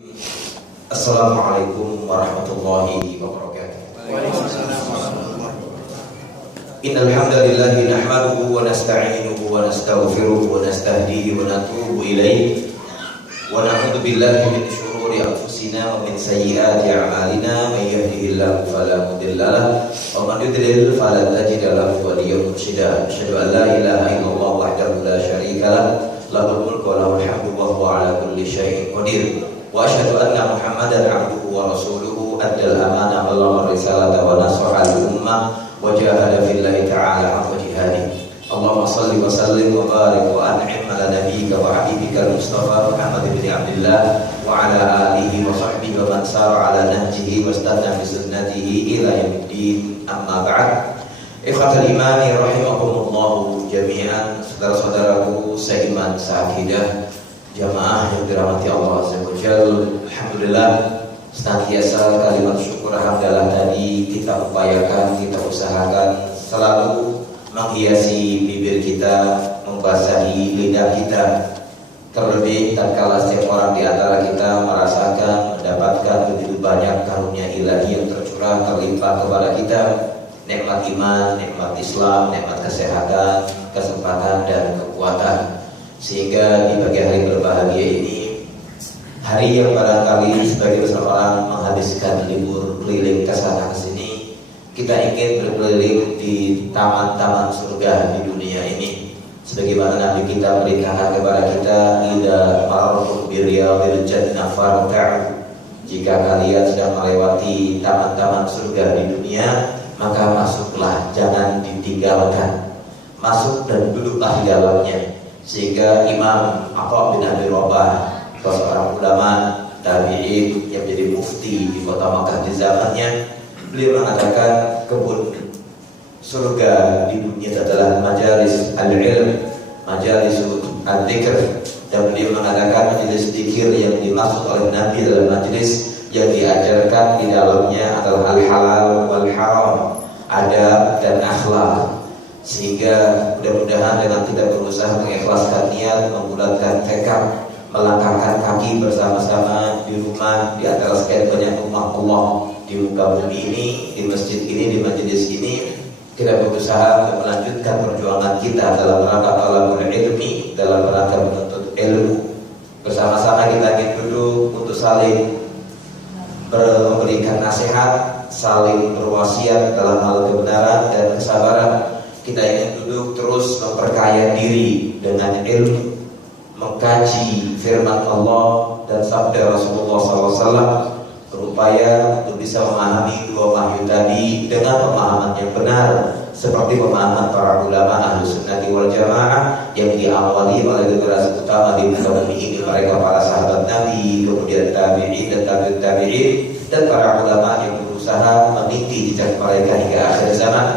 Assalamualaikum warahmatullahi wabarakatuh. Waalaikumsalam warahmatullahi wabarakatuh. Innal hamdalillah nahmaduhu wa nasta'inuhu wa nastaghfiruhu wa nastahdihi wa natubu ilayhi wa na'udzu billahi min shururi anfusina wa min sayyiati a'malina may yahdihillahu fala mudilla lahu wa man yudlil fala tajida lahu waliyyan mursyida. Asyhadu an la ilaha illallah wahdahu la syarika lahu lahul mulku wa lahul hamdu wa huwa ala kulli syai'in qadir. Wa asyhadu anna Muhammadan 'abduhu wa rasuluhu addal amanah wa ballagha risalata wa nasaha al-ummah wa jahada fillahi ta'ala haqqa jihadihi. Allahumma shalli wa sallim wa barik wa an'im ala nabiyyika wa habibika al-Mustafa Muhammad bin Abdullah wa ala alihi wa sahbihi wa man sara ala nahjihi wa istanna bi sunnatihi ila yaumiddin. Amma ba'd. Ikhwatul imani rahimakumullah jami'an, saudara-saudaraku seiman seakidah, jamaah yang dirahmati Allah Azza wa Jalla. Alhamdulillah, senantiasa kalimat syukur alhamdulillah tadi kita upayakan, kita usahakan selalu menghiasi bibir kita, membasahi lidah kita. Terlebih tatkala setiap orang di antara kita merasakan, mendapatkan begitu banyak karunia ilahi yang tercurah terlimpah kepada kita, nikmat iman, nikmat Islam, nikmat kesehatan, kesempatan dan kekuatan. Sehingga di pagi hari berbahagia ini, hari yang barangkali sebagai seorang menghabiskan libur keliling ke sana ke sini, kita ingin berkeliling di taman-taman surga di dunia ini. Sebagaimana Nabi kita beritakan kepada kita, idza marartum bi riyadil jannah farta'u. Jika kalian sedang melewati taman-taman surga di dunia, maka masuklah, jangan ditinggalkan. Masuk dan duduklah di dalamnya. Sehingga Imam Atha bin Abi Rabah, seorang ulama tabi'in yang menjadi mufti di kota Makkah di zamannya, beliau mengatakan kebun surga di dunia adalah majalis al-ilm, majalis al-dzikr, dan beliau mengatakan majelis dzikir yang dimaksud oleh Nabi adalah majelis yang diajarkan di dalamnya adalah al-halal wal haram, adab dan akhlak. Sehingga mudah-mudahan dengan kita berusaha mengikhlaskan niat, membulatkan tekad, melangkahkan kaki bersama-sama di rumah, di antara sekian banyak rumah Allah di muka bumi ini, di masjid ini, di majelis ini, kita berusaha untuk melanjutkan perjuangan kita dalam rangka talabul ilmi, dalam rangka menuntut ilmu. Bersama-sama kita ingin duduk untuk saling memberikan nasihat, saling berwasiat dalam hal kebenaran dan kesabaran. Kita ingin duduk terus memperkaya diri dengan ilmu, mengkaji firman Allah dan sabda Rasulullah SAW, berupaya untuk bisa memahami dua wahyu tadi dengan pemahaman yang benar, seperti pemahaman para ulama Ahlus Sunnah wal Jamaah yang diawali oleh generasi utama di muka bumi ini, mereka para sahabat Nabi, kemudian tabi'in dan tabi'ut tabi'in, dan para ulama yang berusaha meniti jejak mereka hingga akhir zaman.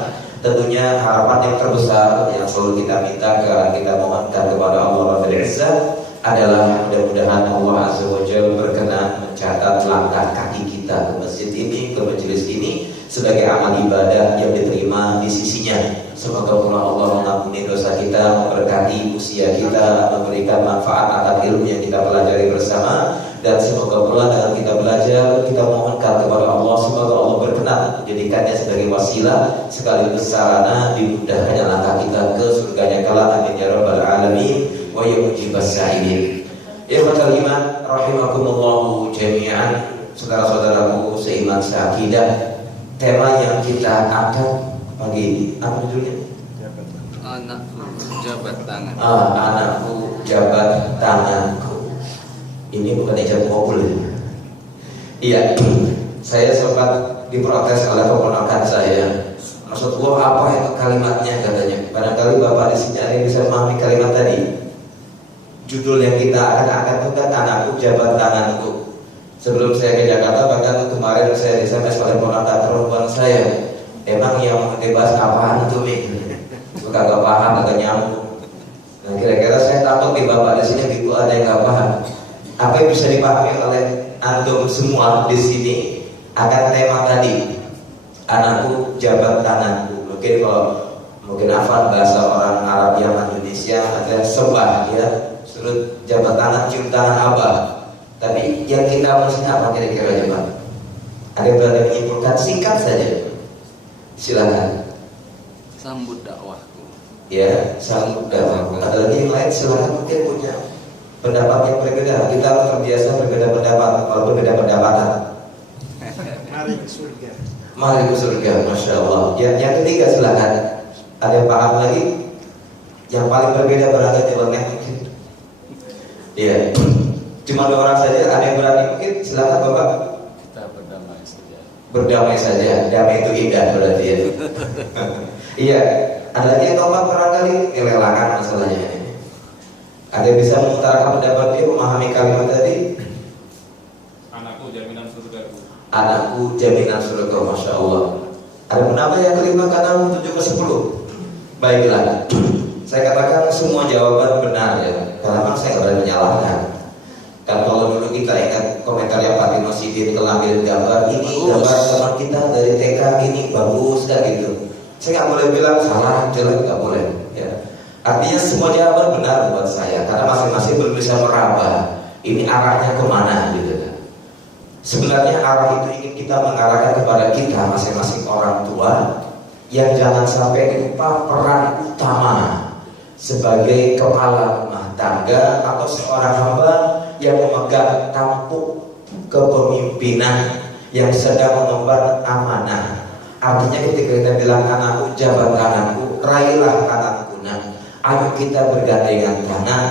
Tentunya harapan yang terbesar yang selalu kita mintakan, kita mohonkan kepada Allah Rabbul Izzah adalah mudah-mudahan Allah Azza wa Jalla berkenan mencatat langkah kaki kita ke masjid ini, ke majelis ini sebagai amal ibadah yang diterima di sisinya. Semoga Allah mengampuni dosa kita, memberkati usia kita, memberikan manfaat akan ilmu yang kita pelajari bersama. Dan semoga pula dengan kita belajar, kita mohonkan kepada Allah, semoga Allah berkenan menjadikannya sebagai wasilah sekaligus sarana dimudahkannya langkah kita ke surganya kelak. Amin ya rabbal alamin wa ya mujibas sa'ilin. Ikhwatul iman rahimakumullah jami'an, saudara-saudaraku seiman seakidah. Tema yang kita angkat pagi ini apa judulnya? Anakku jabat tangan. Anakku jabat tanganku. Ini bukan ijab kabul. Iya, saya sempat diprotes oleh keponakan saya. Maksud gua apa ya kalimatnya katanya. Barangkali Bapak di sini ada yang bisa memahami kalimat tadi. Judul yang kita akan angkat itu kan anakku jabat tanganku. Sebelum saya ke Jakarta, bahkan kemarin saya di-SMS oleh ponakan perempuan saya. Emang yang dibahas apaan itu Mi? Kagak paham, kagak nyambung. Nah kira-kira saya takut di Bapak di sini gitu ada yang gak paham. Apa yang bisa dipahami oleh antum semua di sini akan tema tadi, anakku jabat tanganku. Mungkin kalau hafal bahasa orang Arab yang Indonesia ada sebah ya, surut jabat tangan, cium tangan abah. Tapi yang kita harusnya apa kira-kira coba? Ada yang berani menyimpulkan? Singkat saja. Silakan. Sambut dakwahku. Ya, sambut dakwahku. Ada lagi yang lain? Silakan, mungkin punya pendapat yang berbeda. Kita harus terbiasa berbeda pendapat, kalau berbeda pendapatan. Mari ke surga. Mari ke surga, masya Allah. Yang ketiga silakan. Ada yang paham lagi? Yang paling berbeda berada di lengah mungkin. Iya. Cuma 2 orang saja. Ada yang berani mungkin? Silakan Bapak. Kita berdamai saja. Berdamai saja. Damai itu indah berarti ya. Iya. Ada lagi yang kompak barangkali? Lelangan masalahnya ini. Ada yang bisa mengutarakan pendapat dia, memahami kalimat tadi? Anakku jaminan surga. Anakku jaminan surga, masya Allah. Ada penambah yang kelima karena 7/10. Baiklah, saya katakan semua jawaban benar ya. Karena memang saya nggak berani menyalahkan. Kan kalau dulu kita ingat komentar yang Pak Tino Sidin ngambil gambar ini, gambar teman kita dari TK ini bagus kan gitu. Saya nggak boleh bilang salah, jelek, nggak boleh. Ya. Artinya semua jawaban benar buat saya karena masing-masing belum bisa meraba ini arahnya kemana gitu kan. Sebenarnya arah itu ingin kita mengarahkan kepada kita masing-masing orang tua yang jangan sampai lupa peran utama sebagai kepala rumah tangga atau seorang hamba yang memegang tampuk kepemimpinan yang sedang mengemban amanah. Artinya ketika kita bilang anakku jabat tanganku, raihlah tanganku. Ayo kita bergandengan tangan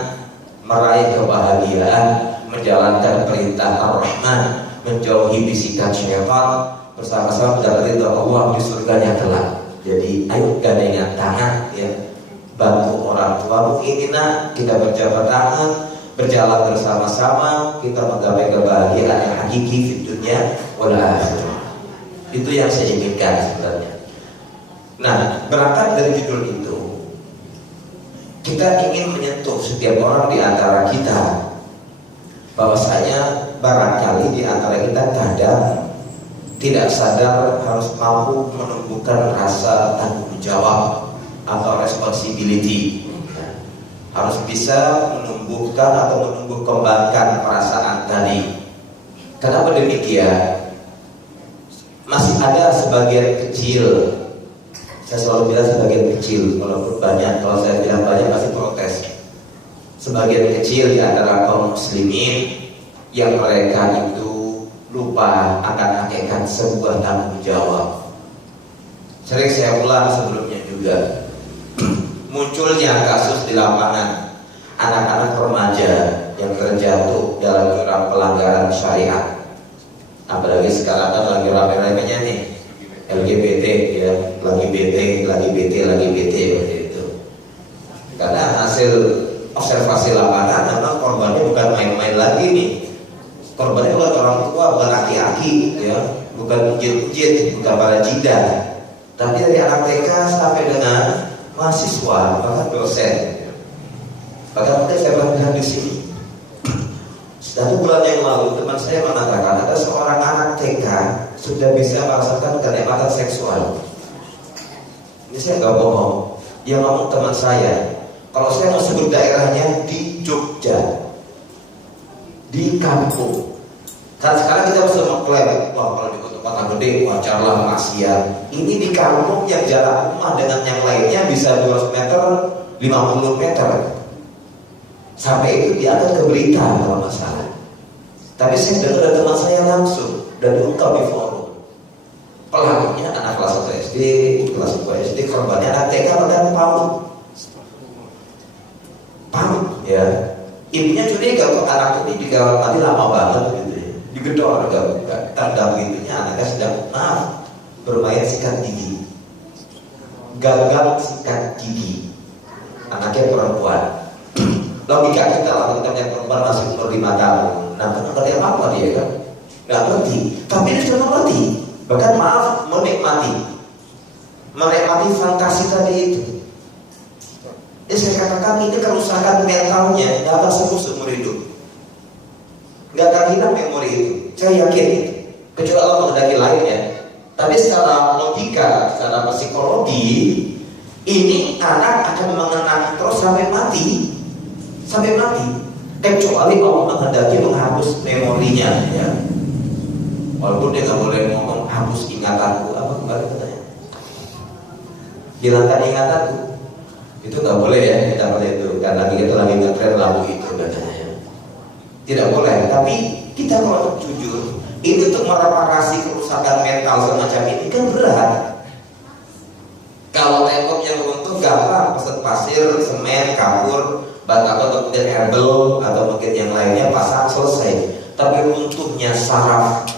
meraih kebahagiaan, menjalankan perintah Ar-Rahman, menjauhi bisikan syaitan, bersama-sama mendapat ridha Allah di surganya kelak. Jadi ayo gandengan tangan ya, bantu orang tua ini nak, kita berjabat tangan, berjalan bersama-sama, kita menggapai kebahagiaan yang hakiki di dunia wal akhirah. Itu yang saya inginkan sebenarnya. Nah, berangkat dari judul itu, kita ingin menyentuh setiap orang di antara kita bahwasanya barangkali di antara kita kadang tidak sadar harus mampu menumbuhkan rasa tanggung jawab atau responsibility. Harus bisa menumbuhkan atau menumbuh kembangkan perasaan tadi. Kenapa demikian? Masih ada sebagian kecil, saya selalu bilang sebagian kecil, walaupun banyak, kalau saya bilang banyak pasti protes. Sebagian kecil di antara kaum muslimin yang mereka itu lupa akan hakikat sebuah tanggung jawab. Sering saya ulang sebelumnya juga, munculnya kasus di lapangan anak-anak remaja yang terjatuh dalam jurang pelanggaran syariat. Apalagi sekarang kan lagi rame-ramenya nih LGBT ya, lagi BT seperti itu. Karena hasil observasi lapangan memang korbannya bukan main-main lagi nih. Korbannya bukan orang tua, bukan aki-aki ya, bukan ujit-ujit, bukan para jidat, tapi dari anak TK sampai dengan mahasiswa, bahkan dosen. Bahkan mungkin saya pernah di sini. 1 bulan yang lalu teman saya mengatakan ada seorang anak TK sudah bisa merasakan kenikmatan seksual. Ini saya nggak bohong. Dia ngomong teman saya, kalau saya mau sebut daerahnya di Jogja, di kampung. Kan sekarang kita bisa mengklaim, wah kalau di kota gede wajarlah maksiat. Ini di kampung yang jarak rumah dengan yang lainnya bisa 200 meter, 50 meter. Sampai itu diangkat ke berita kalau nggak salah. Tapi saya dengar dari teman saya langsung dan diungkap di forum. Pelakunya anak kelas 1 SD, kelas 2 SD, korbannya anak TK dan PAUD. PAUD ya. Ibunya curiga kok anak ini digawat mati lama banget gitu ya. Digedor enggak tanda begitunya anaknya sedang bermain sikat gigi. Gagal sikat gigi. Anaknya perempuan. Logika kita lah, kita yang perempuan masih umur 5 tahun. Nah, kan ngerti apa dia kan? Nggak ngerti. Tapi dia sudah mengerti. Bahkan maaf, menikmati fantasi tadi itu. Jadi saya katakan ini kerusakan mentalnya nggak akan sembuh seumur hidup. Nggak akan hilang memori itu. Saya yakin itu. Kecuali Allah menghendaki lain ya. Tapi secara logika, secara psikologi, ini anak akan mengenang terus sampai mati. Sampai mati. kecuali Allah menghendaki menghapus memorinya, ya. Walaupun dia nggak boleh ngomong hapus ingatanku, apa kemarin katanya, hilangkan ingatanku, itu nggak boleh ya, kita boleh itu karena kita lagi ngetren lagu itu katanya, ya. Tidak boleh. Tapi kita kalau jujur, ini untuk mereparasi kerusakan mental semacam ini kan berat. Kalau tembok yang runtuh gampang, pesen pasir, semen, kapur, batako, kemudian herbal atau mungkin yang lainnya pasang selesai. Tapi runtuhnya saraf,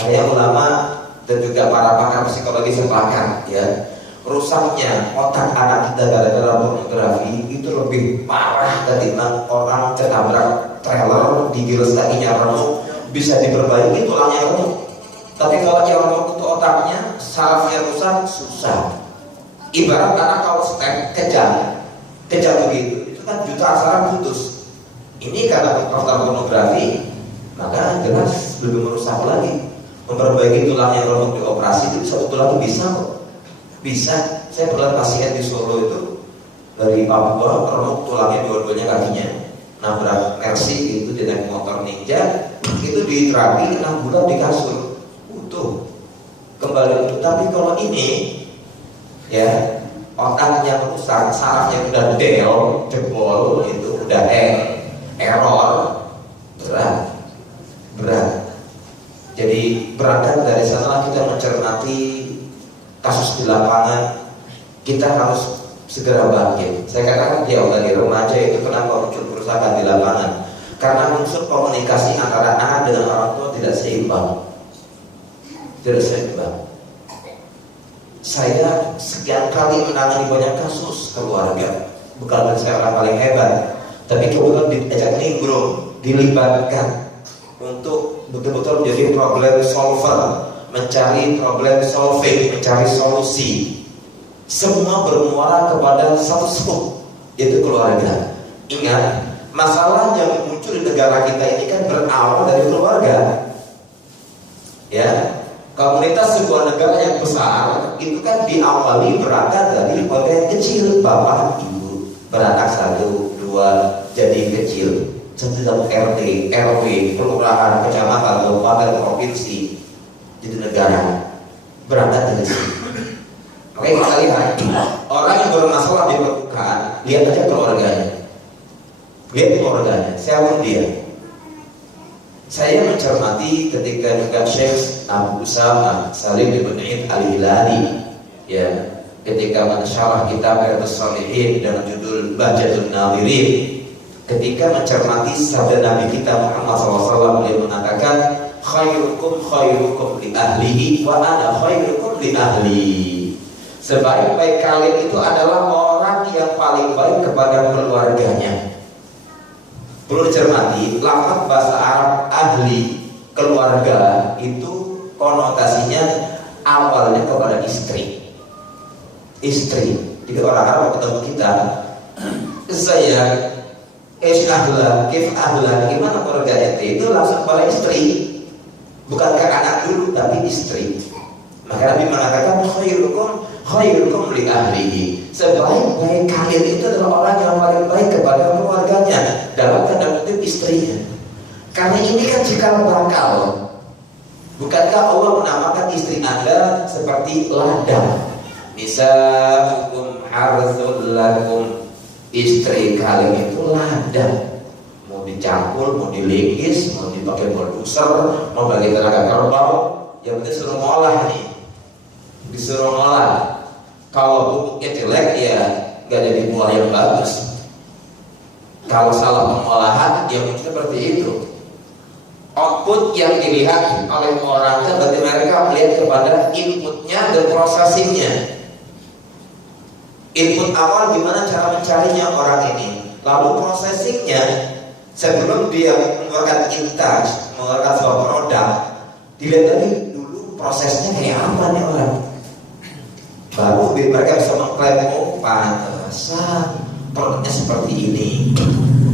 kayak ulama dan juga para pakar psikologi sepakat, ya, rusaknya otak anak kita gara-gara pornografi itu lebih parah ketimbang orang ketabrak trailer digiles kakinya remuk, bisa diperbaiki tulangnya remuk. Tapi kalau yang remuk itu otaknya, sarafnya rusak, susah. Ibarat anak kalau step kejam begitu, itu kan jutaan saraf putus. Ini karena faktor pornografi, maka jelas lebih merusak lagi. Memperbaiki tulang yang remuk dioperasi itu satu tulang bisa kok. Bisa. Saya pernah pasien di Solo itu dari Papua, remuk tulangnya dua-duanya kakinya, nabrak Mercy itu di naik motor Ninja, itu di terapi 6 bulan di kasur utuh kembali utuh. Tapi kalau ini, ya, otaknya rusak, sarafnya udah jebol, itu udah error, berat. Jadi berangkat dari sana kita mencermati kasus di lapangan, kita harus segera bangkit. Saya katakan di awal tadi, remaja itu kenapa muncul kerusakan di lapangan? Karena unsur komunikasi antara anak dengan orang tua tidak seimbang. Saya sekian kali menangani banyak kasus keluarga, bukan saya orang paling hebat, tapi kebetulan diajak nimbrung, dilibatkan untuk betul-betul menjadi problem solver, mencari problem solving, mencari solusi. Semua bermuara kepada satu scope, yaitu keluarga. Ingat, masalah yang muncul di negara kita ini kan berawal dari keluarga, ya. Komunitas sebuah negara yang besar itu kan diawali berangkat dari keluarga yang kecil, bapak, ibu, beranak 1, 2, jadi kecil, setiap RT, RW, kelurahan, kecamatan, kabupaten, provinsi, jadi negara, berangkat dari sini. Makanya kita lihat orang yang bermasalah di permukaan, lihat aja keluarganya, siapa dia. Saya mencermati ketika juga Syekh Abu Usama Salim bin Id Al-Hilali, ya, ketika mensyarah kitab Riyadhus Shalihin dengan judul Bahjatul Nadhirin, ketika mencermati sabda Nabi kita Muhammad SAW, beliau mengatakan, khairukum li ahlihi wa ana khairukum li ahli. Sebaik-baik kalian itu adalah orang yang paling baik kepada keluarganya. Perlu dicermati, lafaz bahasa Arab ahli, keluarga, itu konotasinya awalnya kepada istri. Jadi orang Arab ketemu kita, saya gimana keluarga itu langsung kepada istri, bukan ke anak dulu tapi istri. Maka Nabi mengatakan khairukum li ahlihi. Sebaik-baik kalian itu adalah orang yang paling baik kepada keluarganya, dalam tanda kutip istrinya. Karena ini kan cikal bakal. Bukankah Allah menamakan istri Anda seperti ladang? Nisa'ukum harthul lakum. Istri kalian itu ladang. Mau dicampur, mau dilingkis, mau dipakai bulldozer, mau bagi tenaga kerbau, yang penting suruh ngolah nih. Disuruh ngolah. Kalau pupuknya jelek, ya gak jadi buah yang bagus. Kalau salah pengolahan, ya mungkin seperti itu. Output yang dilihat oleh orang kan berarti mereka melihat kepada inputnya dan processingnya. Input awal gimana cara mencarinya orang ini, lalu processingnya sebelum dia mengeluarkan intaj, mengeluarkan sebuah produk, dilihat tadi dulu prosesnya kayak apa nih orang. Baru mereka bisa mengklaim, oh pantesan produknya seperti ini.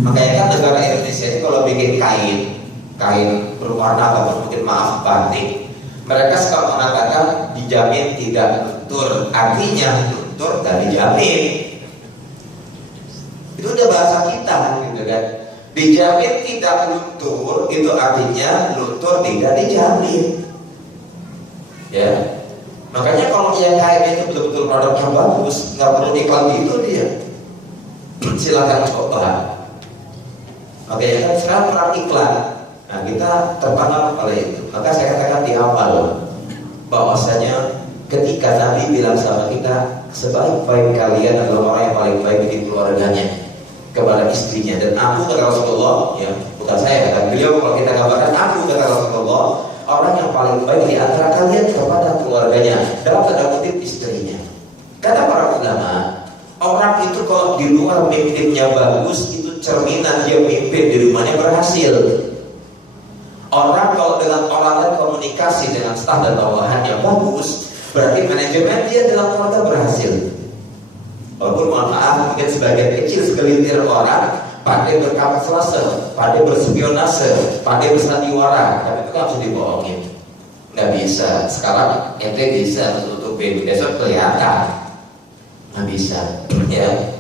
Makanya kan negara Indonesia ini kalau bikin kain berwarna atau mungkin batik, mereka suka mengatakan dijamin tidak luntur. Artinya luntur dan dijamin. Itu udah bahasa kita gitu kan. Dijamin tidak luntur itu artinya luntur tidak dijamin. Ya, makanya kalau UMKM itu betul-betul produknya bagus, nggak perlu iklan gitu dia. Silakan coba. Makanya kan sekarang perang iklan. Nah kita terpengaruh oleh itu. Maka saya katakan di awal bahwasanya ketika Nabi bilang sama kita, sebaik-baik kalian adalah orang yang paling baik di keluarganya, kepada istrinya. Dan aku kata Rasulullah, ya bukan saya kata beliau, kalau kita gambarkan aku kata Rasulullah, orang yang paling baik di antara kalian kepada keluarganya, dalam tanda kutip istrinya. Kata para ulama, orang itu kalau di luar mimpinya bagus, itu cerminan dia mimpin di rumahnya berhasil. Orang kalau dengan orang lain komunikasi dengan staf dan bawahannya bagus, berarti manajemen dia dalam keluarga berhasil. Walaupun mohon maaf, mungkin sebagian kecil segelintir orang pandai berkamuflase, pandai berspionase, pandai bersandiwara, tapi itu kan harus dibohongin. Nggak bisa. Sekarang ente bisa menutupi, besok kelihatan. Nggak bisa. Ya.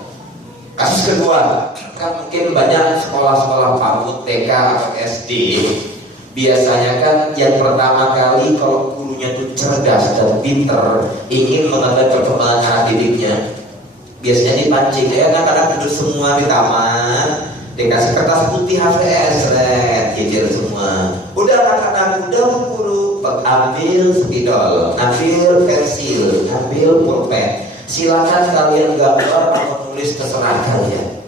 Kasus kedua, kan mungkin banyak sekolah-sekolah PAUD, TK atau SD. Biasanya kan yang pertama kali kalau gurunya itu cerdas dan pinter, ingin mengenal perkembangan anak didiknya, biasanya dipancing, ya anak-anak duduk semua di taman, dikasih kertas putih HVS, kecil semua. Udah anak-anak udah guru, ambil spidol, ambil pensil, ambil pulpen, silakan kalian gambar atau tulis terserah kalian.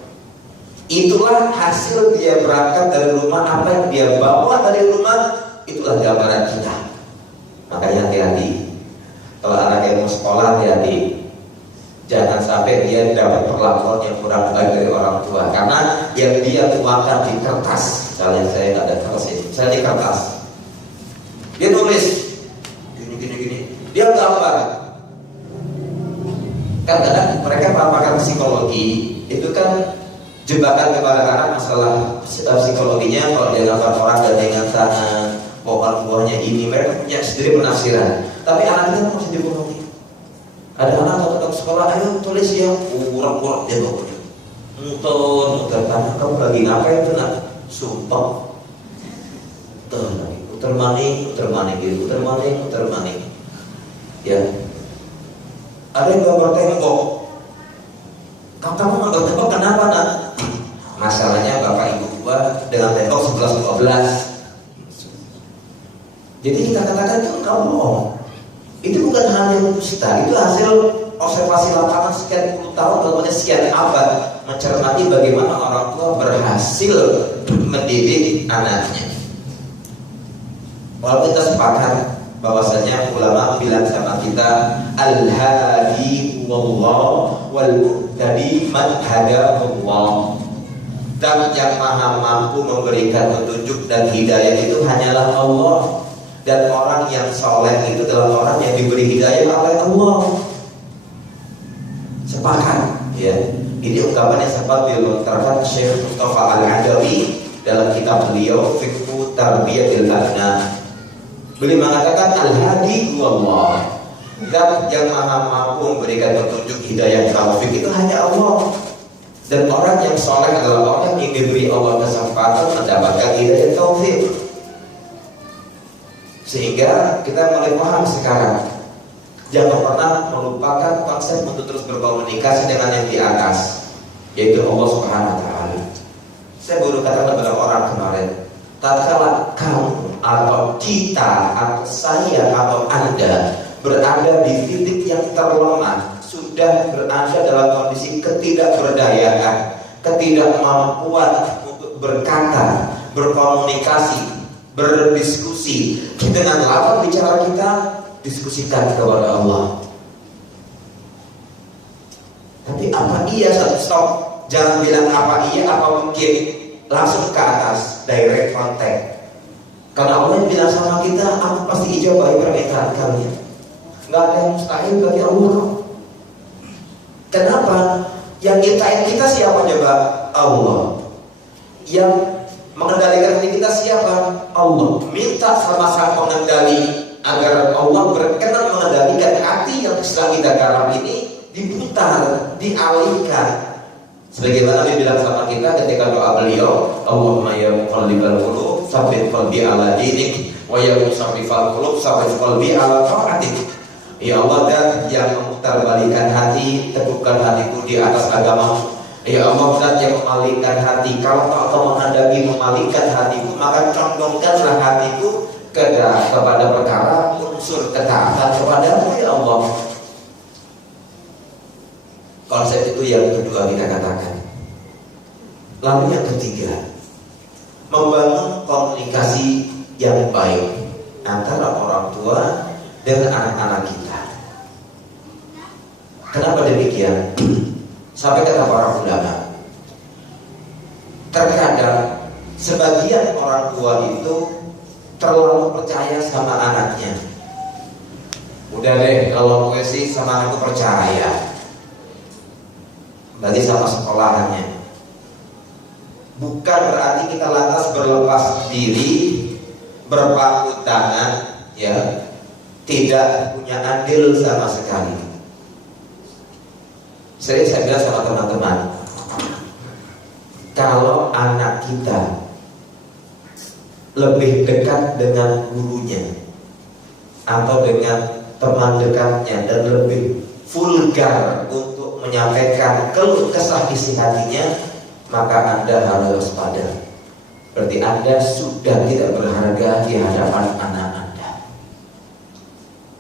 Itulah hasil dia berangkat dari rumah, apa yang dia bawa dari rumah, itulah gambaran kita. Makanya hati-hati. Kalau anak yang mau sekolah, hati-hati. Jangan sampai dia dapat perlakuan yang kurang baik dari orang tua, karena yang dia tuangkan di kertas. Misalnya saya nggak ada kertas ini, saya di kertas. Dia tulis gini. Dia gambar. Kadang-kadang mereka pakar psikologi itu kan jebakan kepada anak masalah psikologinya. Kalau dia gambar orang dan dengan tangan, pohon buahnya ini, mereka punya sendiri penafsiran. Tapi anak itu masih dibohongi. Ada anak atau tetap sekolah, ayo tulis ya, urap-urap dia pokoknya. Muter tanah, kamu lagi ngapain tuh nak? Sumpah. Putar maning, putar maning. Ya. Ada yang gambar tembok. Kamu gambar tembok kenapa nak? Masalahnya bapak ibu gua dengan tembok 11-12. Jadi kita katakan itu enggak bohong. Itu bukan hal yang dusta, itu hasil observasi lapangan sekian puluh tahun, kemudian sekian abad, mencermati bagaimana orang tua berhasil mendidik anaknya. Walaupun kita sepakat bahwasanya ulama bilang sama kita, al-hadi wallah wal muhtadi man hadahullah. Dan yang maha mampu memberikan petunjuk dan hidayah itu hanyalah Allah. Dan orang yang soleh itu adalah orang yang diberi hidayah oleh Allah. Sepakat, ya. Ini ungkapan yang sempat dilontarkan Syekh Mustafa Al-Adawi dalam kitab beliau Fiqhu Tarbiyatil Abna. Beliau mengatakan al-hadi Allah. Dan yang maha mampu memberikan petunjuk hidayah taufik itu hanya Allah. Dan orang yang soleh adalah orang yang diberi Allah kesempatan mendapatkan hidayah taufik. Sehingga kita mulai paham sekarang, jangan pernah melupakan konsep untuk terus berkomunikasi dengan yang di atas, yaitu Allah Subhanahu wa Ta'ala. Saya baru katakan kepada orang kemarin, tatkala kamu atau kita atau saya atau Anda berada di titik yang terlemah, sudah berada dalam kondisi ketidakberdayaan, ketidakmampuan untuk berkata, berkomunikasi, berdiskusi dengan lawan bicara kita, diskusikan kepada Allah. Tapi apa iya, stop, jangan bilang apa iya apa mungkin, langsung ke atas, direct contact. Karena Allah yang bilang sama kita, aku pasti ijabahi permintaan kalian. Nggak ada yang mustahil bagi Allah. Kenapa? Yang nyiptain kita siapa coba? Allah. Yang mengendalikan hati kita siapa? Allah. Minta sama sang pengendali agar Allah berkenan mengendalikan hati yang sedang kita garap ini, diputar, dialihkan Sebagaimana dibilang sama kita ketika doa beliau, Allahumma ya muqallibal qulub, tsabbit qalbi ala dinik, wa ya musarrifal qulub, tsabbit qalbi ala ta'atik. Ya Allah, dan yang memutarbalikan hati, teguhkan hatiku di atas agamamu. Ya Allah, dan yang memalingkan hati, kalau engkau menghadapi memalingkan hatiku, maka condongkanlah hatiku kepada perkara unsur ketaatan kepadamu ya Allah. Konsep itu yang kedua kita katakan. Lalu yang ketiga, membangun komunikasi yang baik antara orang tua dengan anak-anak kita. Kenapa demikian? Sampai kata para ulama, terkadang sebagian orang tua itu terlalu percaya sama anaknya. Udah deh, kalau gue sih sama anakku percaya, berarti sama sekolahannya. Bukan berarti kita lantas berlepas diri, berpangku tangan, ya, tidak punya andil sama sekali. Sering saya bilang sama teman-teman, kalau anak kita lebih dekat dengan gurunya atau dengan teman dekatnya dan lebih vulgar untuk menyampaikan keluh kesah isi hatinya, maka Anda harus waspada. Berarti Anda sudah tidak berharga di hadapan anak Anda.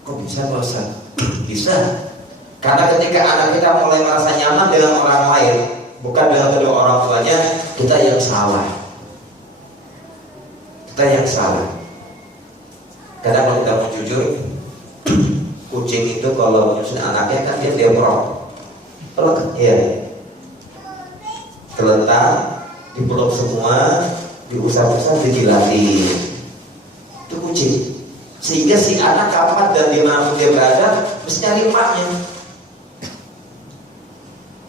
Kok bisa Pak Ustaz? Bisa. Karena ketika anak kita mulai merasa nyaman dengan orang lain, bukan dengan kedua orang tuanya, kita yang salah. Kita yang salah. Karena kalau kita mau jujur, kucing itu kalau menyusun anaknya kan dia demrok. Iya. Terletak, dipeluk semua, diusap-usap, dijilatin. Itu kucing. Sehingga si anak kapan dan dimanapun dia berada mesti nyari emaknya.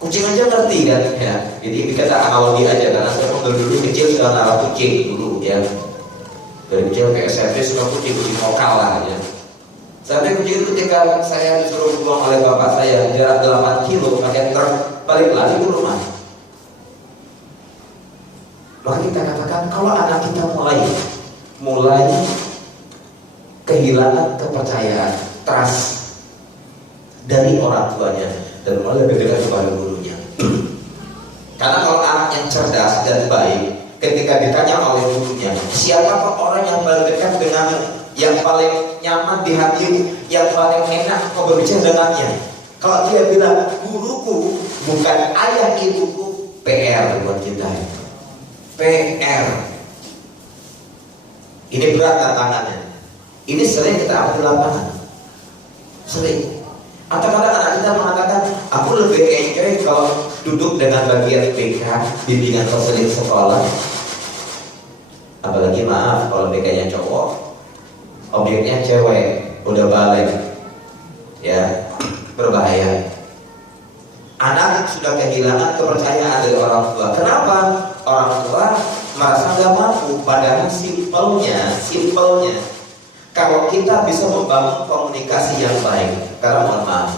Kucing aja ngerti kan ya. Jadi kita analogi aja, karena saya dulu kecil sudah naruh kucing dulu ya. Dari kecil ke SMP suka kucing lokal lah ya. Sampai kucing itu ketika saya disuruh pulang oleh bapak saya jarak 8 kilo pakai truk balik lagi ke rumah. Maka kita katakan kalau anak kita mulai kehilangan kepercayaan, trust dari orang tuanya dan mulai lebih dekat kepada gurunya. Karena kalau anak yang cerdas dan baik, ketika ditanya oleh gurunya, siapakah orang yang paling dekat denganmu, yang paling nyaman di hatimu, yang paling enak kau berbicara dengannya? Kalau dia bilang guruku, bukan ayah ibuku, PR buat kita. PR. Ini berat tantangannya. Ini sering kita ambil di lapangan. Sering. Atau kadang anak kita mengatakan, aku lebih enjoy kalau duduk dengan bagian BK, bimbingan konseling sekolah. Apalagi maaf kalau BK-nya cowok, objeknya cewek, udah balik, ya, berbahaya. Anak sudah kehilangan kepercayaan dari orang tua. Kenapa? Orang tua merasa nggak mampu. Padahal simpelnya, kalau kita bisa membangun komunikasi yang baik, karena mohon maaf,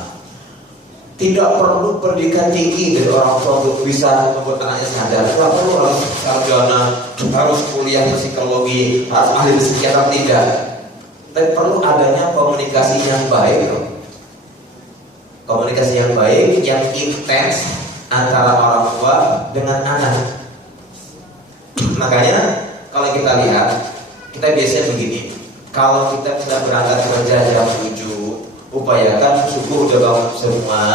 tidak perlu pendidikan tinggi dari orang tua untuk bisa membuat anaknya sadar. Tidak perlu harus sarjana, harus kuliah psikologi, harus ahli psikiater, tidak. Tapi perlu adanya komunikasi yang baik. Komunikasi yang baik, yang intens antara orang tua dengan anak. Makanya kalau kita lihat, kita biasanya begini. Kalau kita sudah berangkat kerja jam 7, upayakan subuh udah bangun semua,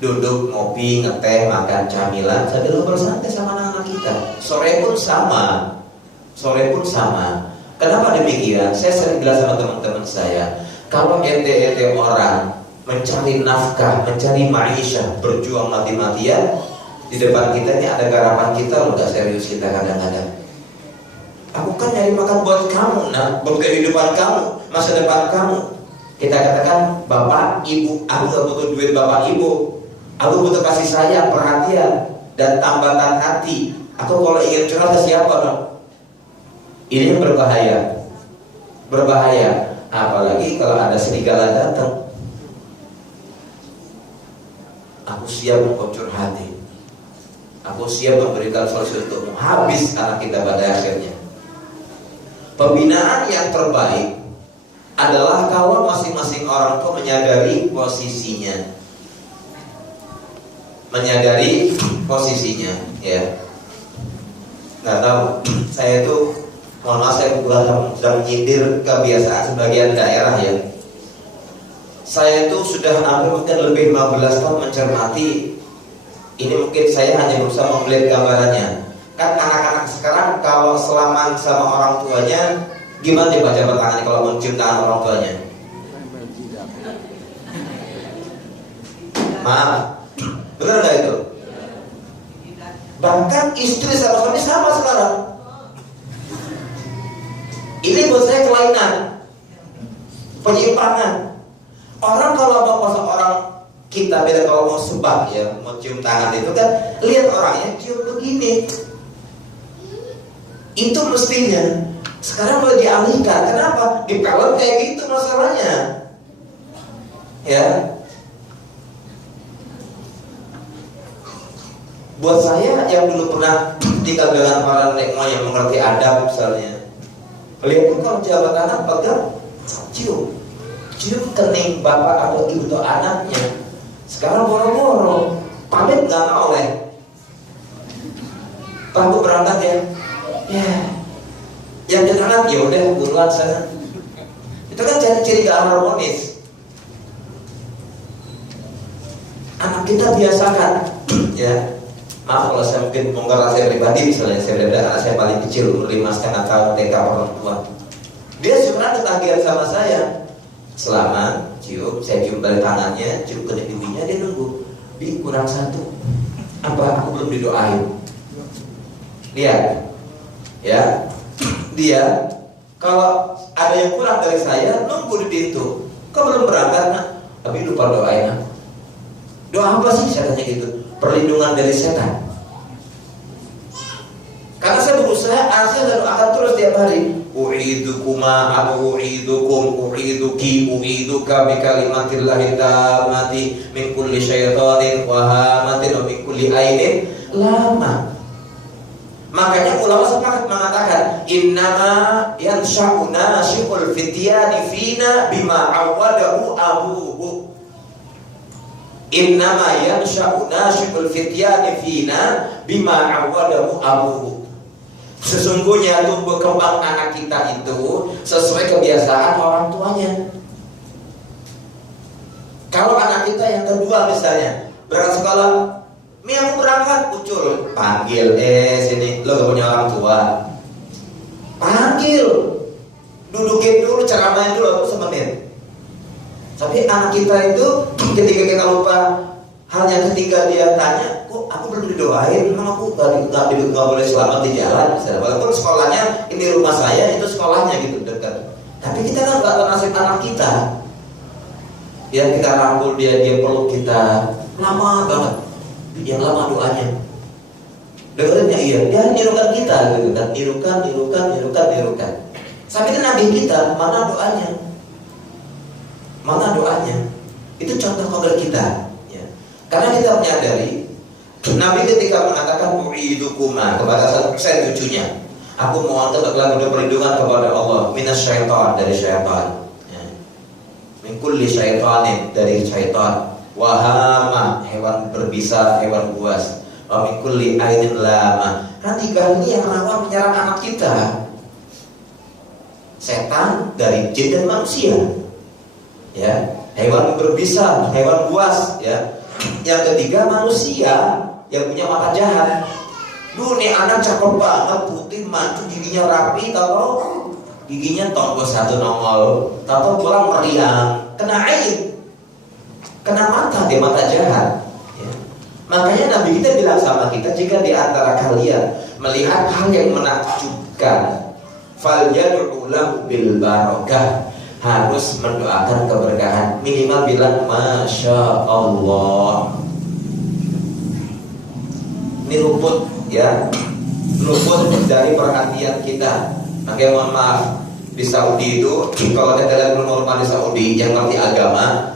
duduk ngopi, ngeteh, makan camilan, sambil ngobrol santai sama anak-anak kita. Sore pun sama. Kenapa demikian? Saya sering bilang sama teman-teman saya, kalau ente orang mencari nafkah, mencari maisha, berjuang mati-matian, di depan kita ini ada garapan kita, udah serius kita kadang-kadang. Aku kan nyari makan buat kamu, nah, buat kehidupan kamu, masa depan kamu. Kita katakan, bapak, ibu, aku gak butuh duit bapak ibu. Aku butuh kasih sayang, perhatian, dan tambatan hati. Aku kalau ingin curhat ke siapa dong? Ini yang berbahaya. Apalagi kalau ada serigala datang. Aku siap untuk curhatin. Aku siap memberikan solusi untukmu. Habis anak kita pada akhirnya. Pembinaan yang terbaik adalah kalau masing-masing orang tua menyadari posisinya. Menyadari posisinya, ya. Nggak tahu, saya itu, mohon maaf saya sedang menyindir kebiasaan sebagian daerah ya. Saya itu sudah hampir mungkin lebih 15 tahun mencermati. Ini mungkin saya hanya berusaha melihat gambarannya. Kan anak-anak sekarang kalau selaman sama orang tuanya, gimana dia baca tangannya kalau mencium tangan orang tuanya? Maaf, benar nggak itu? Bahkan istri sama suami sama sekarang. Ini buat saya kelainan, penyimpangan. Orang kalau mau pasang orang kita beda kalau mau sebab ya, mau cium tangan itu kan lihat orangnya cium begini. Itu mestinya. Sekarang boleh dialihkan. Kenapa? Di film kayak gitu masalahnya. Ya. Buat saya yang dulu pernah tinggal dengan para nenek moyang yang mengerti adab misalnya, lihat tuh kalau jabat anak pegang, cium kening bapak atau ibu atau anaknya. Sekarang boro-boro, pamit nggak oleh. Pak berangkat ya, ya. Yang berangkat ya udah buruan sana. Itu kan ciri-ciri gak harmonis. Anak kita biasakan, ya. Maaf kalau saya mungkin bongkar rahasia pribadi, misalnya saya lihat anak saya paling kecil umur 5,5 tahun TK orang tua. Dia suka ketagihan sama saya. Selama cium, saya cium balik tangannya, cium ke pipinya, dia nunggu. Bi kurang satu. Apa? Aku belum didoain. Lihat, ya. Dia kalau ada yang kurang dari saya, nunggu di pintu. Kok belum berangkat, nak? Tapi lupa doain, nak. Doa apa sih? Saya tanya gitu. Perlindungan dari setan. Karena saya berusaha, saya akan terus tiap hari. U'idukuma atau u'iduki, u'iduka bikalimatillahi tammati min kulli syaitanin wahamatin wa min kulli ainin lama. Makanya ulama sepakat mengatakan innama yansha'u nasyi'ul fityani fina bima awwadahu abuhu. Innama yansha'u nasyi'ul fityani fina bima awwadahu abuhu. Sesungguhnya tumbuh kembang anak kita itu sesuai kebiasaan orang tuanya. Kalau anak kita yang kedua misalnya berangkat sekolah, Mi aku berangkat, muncul panggil, sini, lo gak punya orang tua, panggil, dudukin dulu, ceramain dulu semenit. Tapi anak kita itu ketika kita lupa, hanya ketika dia tanya, kok aku belum didoain, memang aku gak boleh selamat di jalan misalnya. Walaupun sekolahnya, ini rumah saya, itu sekolahnya gitu dekat. Tapi kita kan gak tahu nasib anak kita. Ya kita rangkul dia peluk kita, lama banget. Yang lama doanya, dengerinnya iya, dia nirukan kita gitu kan, nirukan. Sampai Nabi kita, mana doanya? Mana doanya? Itu contoh model kita. Ya. Karena kita menyadari, Nabi ketika mengatakan u'idukuma kepada saya cucunya, aku mohon tetaplah perlindungan kepada Allah minasyaitan, dari syaitan, ya. Min kulli syaitanin, dari syaitan. Wahama, hewan berbisa, hewan buas. Wa min kulli ainin lama. Kan tiga ini yang rawan menyerang anak kita. Setan dari jin dan manusia. Ya, hewan berbisa, hewan buas, ya. Yang ketiga manusia yang punya mata jahat. Duh, nih anak cakep banget, putih, mancung, giginya rapi, tahu giginya tonggol satu nongol, tahu pulang meriang, kena air. Kena mata, dia mata jahat, ya. Makanya Nabi kita bilang sama kita, jika di antara kalian melihat hal yang menakjubkan, falyad'u lahu bil barakah, harus mendoakan keberkahan, minimal bilang Masya Allah. Ini luput, ya, luput dari perhatian kita. Makanya mohon maaf, di Saudi itu kalau kita lihat normal di Saudi yang ngerti agama,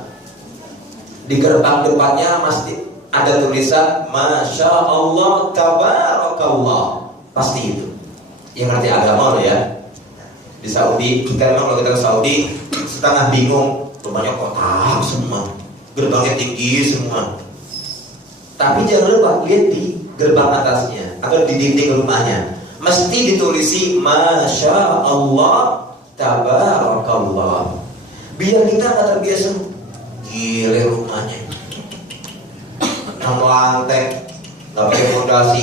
di gerbang depannya masjid ada tulisan Masya Allah Tabarakallah, pasti itu. Yang ngerti agama loh ya. Di Saudi, kita memang kalau kita ke Saudi setengah bingung, rumahnya kotak semua, gerbangnya tinggi semua. Tapi jangan lupa lihat di gerbang atasnya atau di dinding rumahnya, mesti ditulisi Masya Allah Tabarakallah. Biar kita nggak terbiasa, gile rumahnya 6 lantai, nggak pakai fondasi,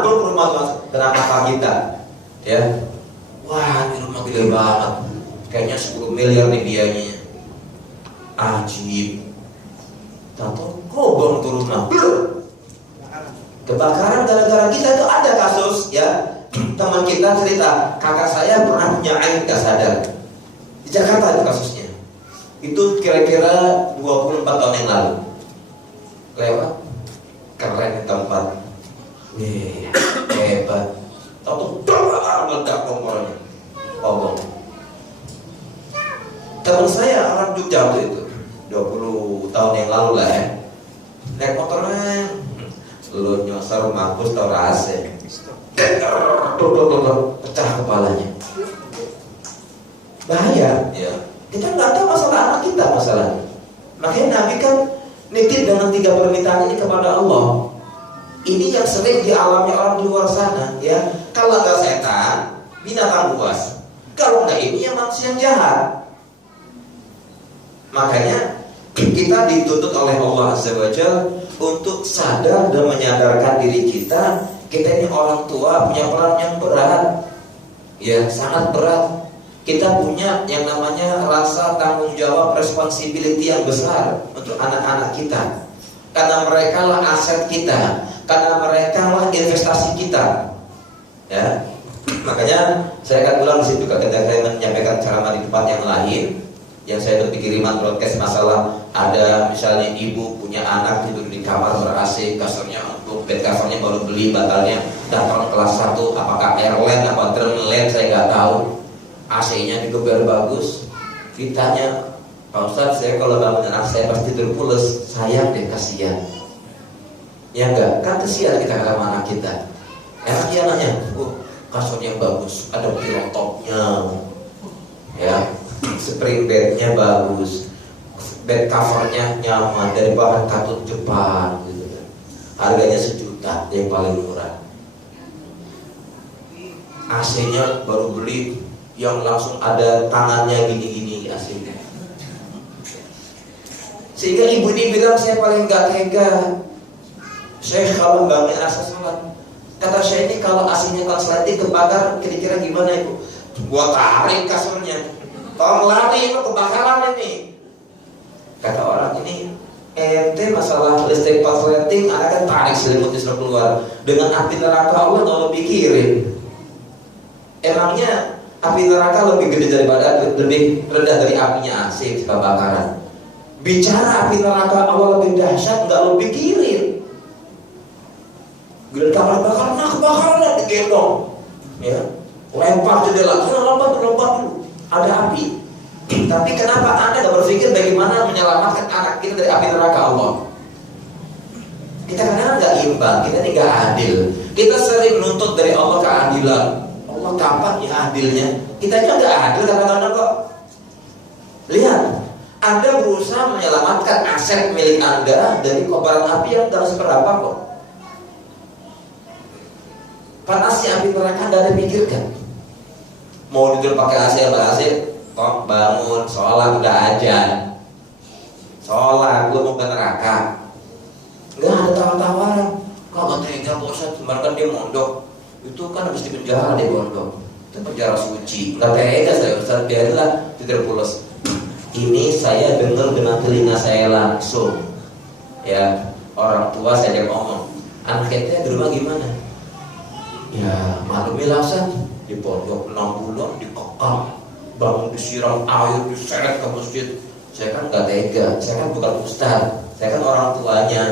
belum rumah kenapa kita, ya, wah ini rumah gede banget, kayaknya 10 miliar nih biayanya, ajib, tahu kobong tuh rumah, kebakaran gara-gara kita. Itu ada kasus ya, teman kita cerita, kakak saya pernah punya air nggak sadar di Jakarta itu kasusnya. Itu kira-kira 24 tahun yang lalu. Lewat, keren tempat, hebat. Tahu meledak kompornya, obong. Teman saya orang Jogja itu 20 tahun yang lalu lah ya, naik motornya, lu nyosor mampus tau rasa, pecah kepalanya, bahaya ya. Kita nggak tahu masalah anak kita masalahnya. Makanya Nabi kan nitip dengan 3 permintaan ini kepada Allah. Ini yang sering dialami orang di luar sana ya. Kalau nggak setan, binatang buas. Kalau nggak ini yang manusia yang jahat. Makanya kita dituntut oleh Allah Azza wa Jalla untuk sadar dan menyadarkan diri kita ini orang tua punya peran yang berat, ya sangat berat. Kita punya yang namanya rasa tanggung jawab, responsibility yang besar untuk anak-anak kita. Karena mereka lah aset kita, karena mereka lah investasi kita. Ya, makanya saya akan ulang di situ ketika saya menyampaikan ceramah di tempat yang lain. Yang saya berpikiriman broadcast masalah ada misalnya ibu punya anak tidur di kamar ber-AC, kasurnya empuk, bed covernya baru beli batalnya, datang kelas 1, apakah airline apa drumline saya nggak tahu. AC-nya digeber bagus. Ditanya, Pak Ustadz, saya kalau bangun anak saya pasti tidur pules. Sayang deh, kasihan. Ya enggak, kan kasihan kita sama anak kita. Enak ya anaknya, kasurnya bagus, ada pilotopnya, ya, spring bednya bagus, bed covernya nyaman dari bahan katun Jepang, gitu kan. Harganya 1 juta, yang paling murah. AC-nya baru beli, yang langsung ada tangannya gini-gini aslinya. Sehingga ibu ini bilang, saya paling gak tega. Saya kalau bangun asa sholat, kata saya ini kalau aslinya konsleting kebakar, kira-kira gimana ibu? Gua tarik kasurnya, tolong lari, itu kebakaran ini. Kata orang ini, ente masalah listrik konsleting, ada kan tarik selimut disuruh keluar. Dengan api neraka Allah gak lo pikirin. Emangnya api neraka lebih gede daripada, lebih rendah dari apinya AC kebakaran. Bicara api neraka Allah lebih dahsyat, nggak lo pikirin. Gede kamar kebakaran digendong, ya, lempar jendela, lompat dulu, ada api. Tapi kenapa Anda nggak berpikir bagaimana menyelamatkan anak kita dari api neraka Allah? Kita kadang nggak imbang, kita ini nggak adil. Kita sering menuntut dari Allah keadilan. Allah kapan ya adilnya? Kita aja nggak adil kadang-kadang kok. Lihat, Anda berusaha menyelamatkan aset milik Anda dari kobaran api yang tak seberapa kok. Panasnya api neraka Anda ada pikirkan. Mau tidur pakai AC apa AC? Kok bangun, sholat udah aja. Sholat, lu mau ke neraka? Nggak ada tawar-tawaran. Kalau tega bosan, kemarin dia mondok. Itu kan habis di penjara deh gondok. Itu penjara suci. Nggak tega saya Ustaz, biarinlah tidur pulas. Ini saya dengar dengan telinga saya langsung. Ya, orang tua saya ngomong, anak kita di rumah gimana? Ya, maklumilah Ustaz, di pondok 6 bulan dikekang, bangun disiram air, diseret ke masjid. Saya kan nggak tega, saya kan bukan ustaz, saya kan orang tuanya.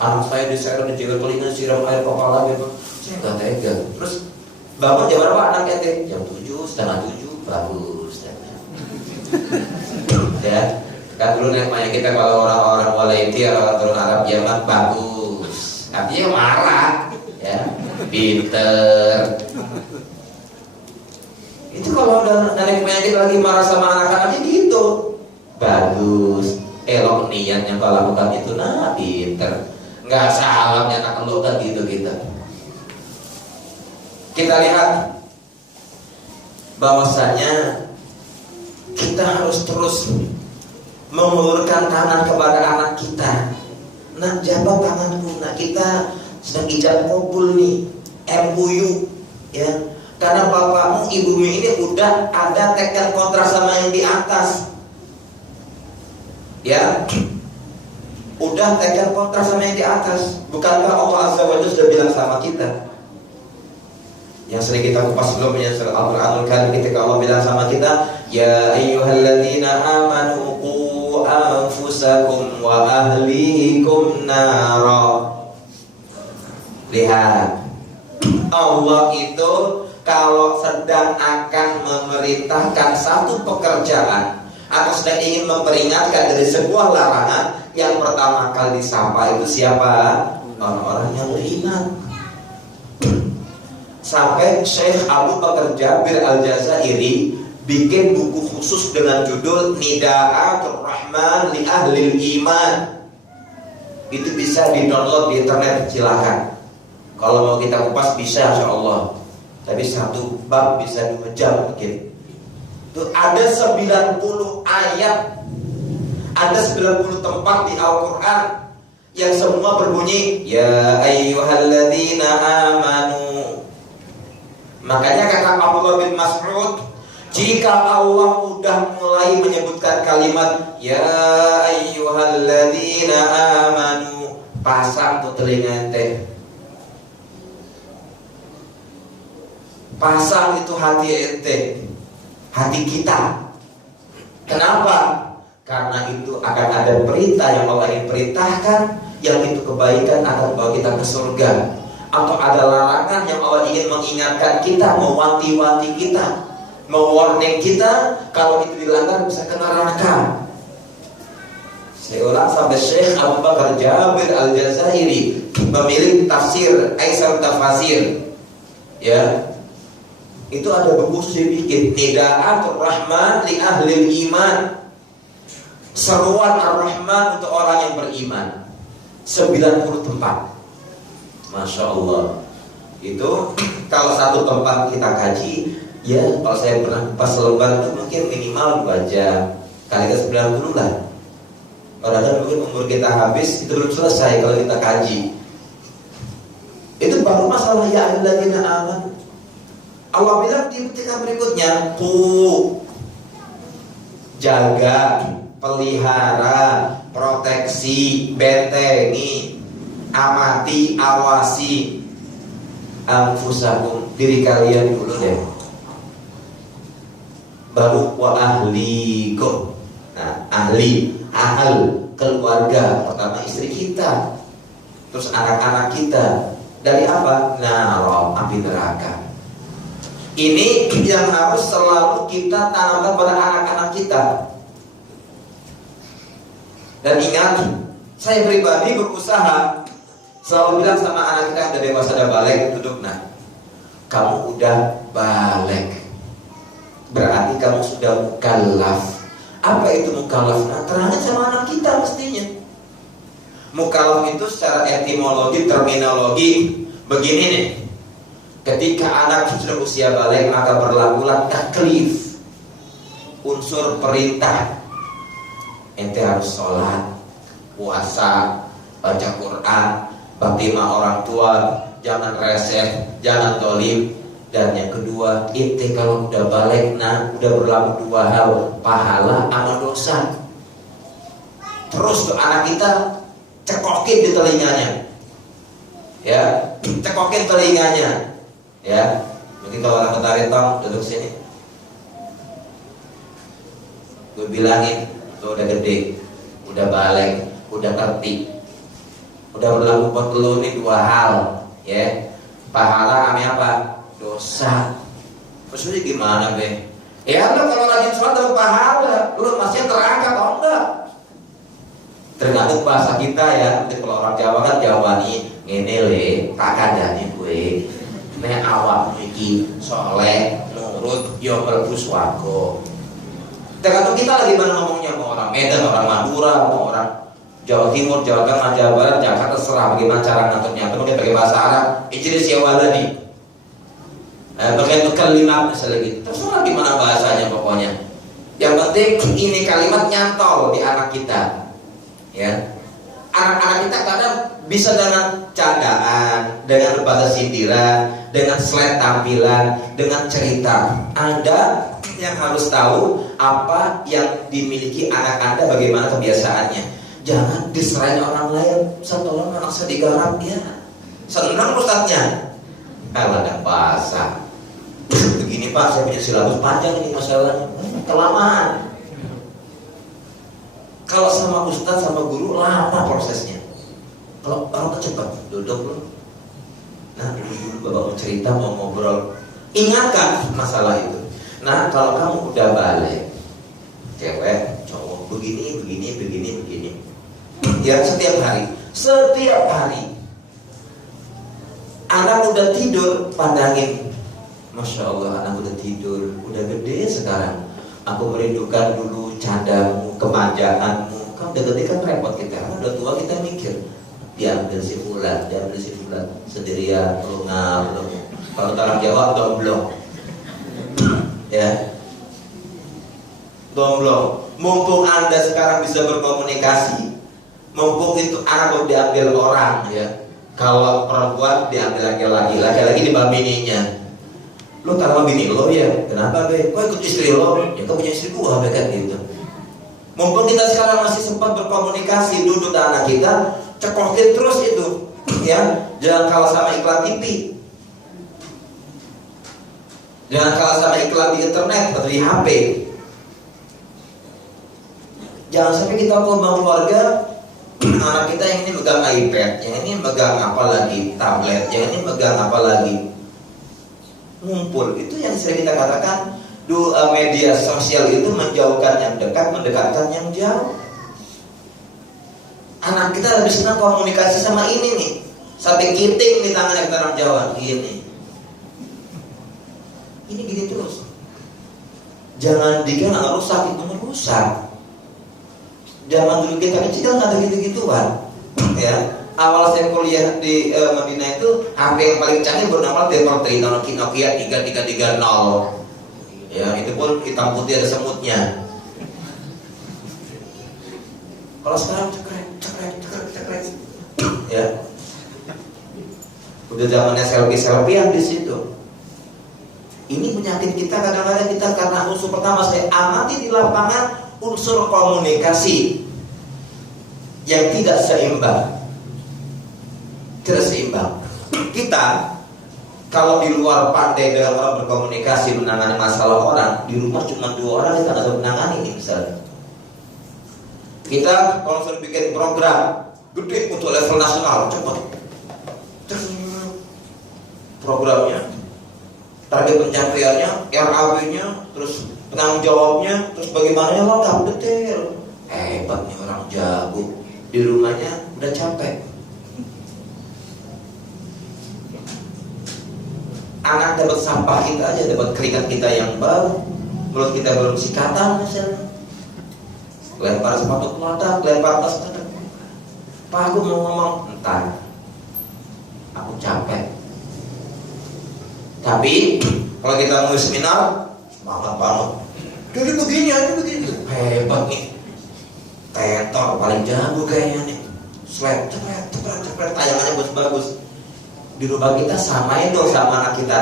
Anak saya diseret, dijewer telinga, siram air kepala gitu. Saya nggak tega. Terus bangun jam berapa anak ente? Jam 7, setengah 7, bagus. Ya, kan dulu nenek moyang kita kalau orang-orang Walaiti, orang turun Arab Yaman bagus, artinya marah, ya, pinter. Itu kalau nenek moyang kita lagi marah sama anak-anaknya gitu, bagus, elok niatnya kalau lakukan itu, nah pinter, nggak salah anak lo kan gitu kita. Kita lihat bahwasanya kita harus terus mengulurkan tangan kepada anak kita. Nak, jabat tanganku. Nah, kita sedang ijab kabul nih, MUU, ya. Karena bapakmu, ibumu ini udah ada tekan kontrak sama yang di atas, ya. Udah tekan kontrak sama yang di atas. Bukankah Allah Azza wa Jalla sudah bilang sama kita? Yang sering kita kupas sebelumnya surah Al-Qur'anul Karim, ketika Allah bilang sama kita, ya ayyuhalladzina amanu qu anfusakum wa ahlikum nara. Lihat, Allah itu kalau sedang akan memerintahkan satu pekerjaan atau sedang ingin memperingatkan dari sebuah larangan, yang pertama kali disapa itu siapa? Orang-orang yang beriman. Sampai Syekh Abu Bakar Jabir Al-Jazairi bikin buku khusus dengan judul Nida'atul Rahman li Ahlil Iman. Itu bisa di-download di internet, silakan. Kalau mau kita kupas bisa, insyaallah. Tapi satu bab bisa 2 jam mungkin. Itu ada 90 ayat, ada 90 tempat di Al-Quran yang semua berbunyi ya ayyuhalladzina amanu. Makanya kata Abdullah bin Mas'ud, jika Allah udah mulai menyebutkan kalimat ya ayyuhalladzina amanu, pasang tuh telinga ente, pasang itu hati ente, hati kita. Kenapa? Karena itu akan ada perintah yang Allah ingin perintahkan, yang itu kebaikan akan bawa kita ke surga. Atau ada larangan yang Allah ingin mengingatkan kita, mewanti-wanti kita, mewarning kita, kalau itu dilanggar bisa kena neraka. Saya ulang, sampai Syekh Abu Bakar Jabir Al-Jazairi, pemilik tafsir Aisar Tafasir, ya, itu ada buku khusus dibikin Nida'atul Rahman li Ahlil Iman, seruan Ar-Rahman untuk orang yang beriman. 90 tempat. Masya Allah. Itu kalau satu tempat kita kaji, ya kalau saya pernah pas lebaran itu mungkin minimal 2 jam kali ke 90 lah. Padahal mungkin umur kita habis, itu belum selesai kalau kita kaji. Itu baru masalah ya ayyuhalladzina amanu. Allah bilang di ketika berikutnya, jaga, pelihara, proteksi, bentengi, amati, awasi anfusakum, diri kalian dulu deh. Baru wa ahlikum. Nah, ahli, ahal, keluarga, pertama istri kita, terus anak-anak kita. Dari apa? Nah, api neraka. Ini yang harus selalu kita tanamkan pada anak-anak kita. Dan ingat, saya pribadi berusaha selalu bilang sama anak kita yang udah dewasa, udah balik, duduk, nah, kamu udah balik, berarti kamu sudah mukallaf. Apa itu mukallaf? Nah, terangkan sama anak kita mestinya. Mukallaf itu secara etimologi, terminologi begini nih. Ketika anak sudah usia balik, maka berlakulah taklif, unsur perintah. Ente harus sholat, puasa, baca Quran, bakti sama orang tua, jangan reseh, jangan dolim. Dan yang kedua, ente kalau udah balik, nah udah berlaku 2 hal, pahala sama dosa. Terus tuh anak kita cekokin di telinganya, ya, cekokin telinganya, ya. Mungkin kalau orang Betawi, tong duduk sini, gue bilangin, lo udah gede, udah balik, udah ngerti, udah berlaku buat lo nih 2 hal, ya, pahala sama apa? Dosa. Maksudnya gimana, be? Ya lo kalau rajin sholat dapat pahala, lo masih terangkat atau enggak? Tergantung bahasa kita ya. Kalau orang Jawa kan Jawa nih ngene le, tak kandhane kowe. Nek awakmu iki soleh, nurut, yo mlebu swarga. Tergantung kita lagi mana ngomongnya, mau orang Medan, orang Madura, mau orang Jawa Timur, Jawa Tengah, Jawa Barat, Jakarta, terserah bagaimana cara ngaturnya. Atau mungkin pakai bahasa Arab, ijlis ya waladi. Bagian kalimat misalnya gitu, terserah gimana bahasanya pokoknya. Yang penting ini kalimat nyantol di anak kita, ya. Anak-anak kita kadang bisa dengan candaan, dengan berbagai sindiran, dengan slide tampilan, dengan cerita. Anda yang harus tahu apa yang dimiliki anak Anda, bagaimana kebiasaannya. Jangan diserahin orang lain. Tolong anak saya digarap ya. Senang ustadznya. Kalau ada bahasa begini Pak, saya punya silabus panjang ini masalahnya, kelamaan. Kalau sama ustadz sama guru lama prosesnya. Kalau orang cepat duduk loh. Nah dulu bapak mau cerita, mau ngobrol, ingatkan masalah itu. Nah kalau kamu udah balik, cewek, cowok, begini, ya setiap hari, anak udah tidur, pandangin, Masya Allah anak udah tidur, udah gede sekarang. Aku merindukan dulu candamu, kemanjaanmu. Kan udah gede kan repot kita, udah tua kita mikir, diambil si fulan, sendirian, belum. Kalau dalam Jawa belum. Ya, belum. Mumpung Anda sekarang bisa berkomunikasi, mumpung itu anak udah diambil orang, ya. Kalau perempuan diambil laki-laki di bawah bininya. Lo taruh bini lo ya, kenapa be? Kok ikut istri lo? Ya kau punya istri gua kan gitu. Mumpung kita sekarang masih sempat berkomunikasi, duduk dengan anak kita, cekokin terus itu, ya. Jangan kalah sama iklan TV. Jangan kalah sama iklan di internet atau di HP. Jangan sampai kita kembang keluarga, anak kita yang ini megang iPad, yang ini megang apa lagi, tablet, yang ini megang apa lagi, ngumpul. Itu yang sering kita katakan, media sosial itu menjauhkan yang dekat, mendekatkan yang jauh. Anak kita lebih senang komunikasi sama ini nih, sampai kiting di tangannya kita orang Jawa, gini terus. Jangan dikira nggak rusak, itu merusak. Zaman dulu kita kecil nggak ada gitu-gituan, ya. Awal saya kuliah di Madinah itu HP yang paling canggih bernama Telepon Nokia 3330. Ya, itu pun hitam putih ada semutnya. Kalau sekarang cekrek, ya. Udah zamannya selfie-selfiean di situ. Ini penyakit kita kadang-kadang kita karena unsur pertama saya amati di lapangan unsur komunikasi yang tidak seimbang. Kita kalau di luar pandai dalam orang berkomunikasi menangani masalah orang, di rumah cuma 2 orang kita nggak bisa menangani ini misalnya. Kita kalau sudah bikin program gede untuk level nasional, coba programnya, target pencapaiannya, RAW-nya, terus penanggung jawabnya, terus bagaimana lengkap detail. Hebat nih orang jago. Di rumahnya udah capek. Anak dapat sampah kita aja, dapat keringat kita yang baru, mulut kita belum sikatan misalnya. Lempar sepatu pelata, lempar tas. Pak aku mau ngomong, entar. Aku capek. Tapi kalau kita mau seminar, semangat banget. Jadi begini. Hebat nih. Tetor paling jago kayaknya nih. Cepet, tayangannya bagus. Di rumah kita samain dong sama anak kita.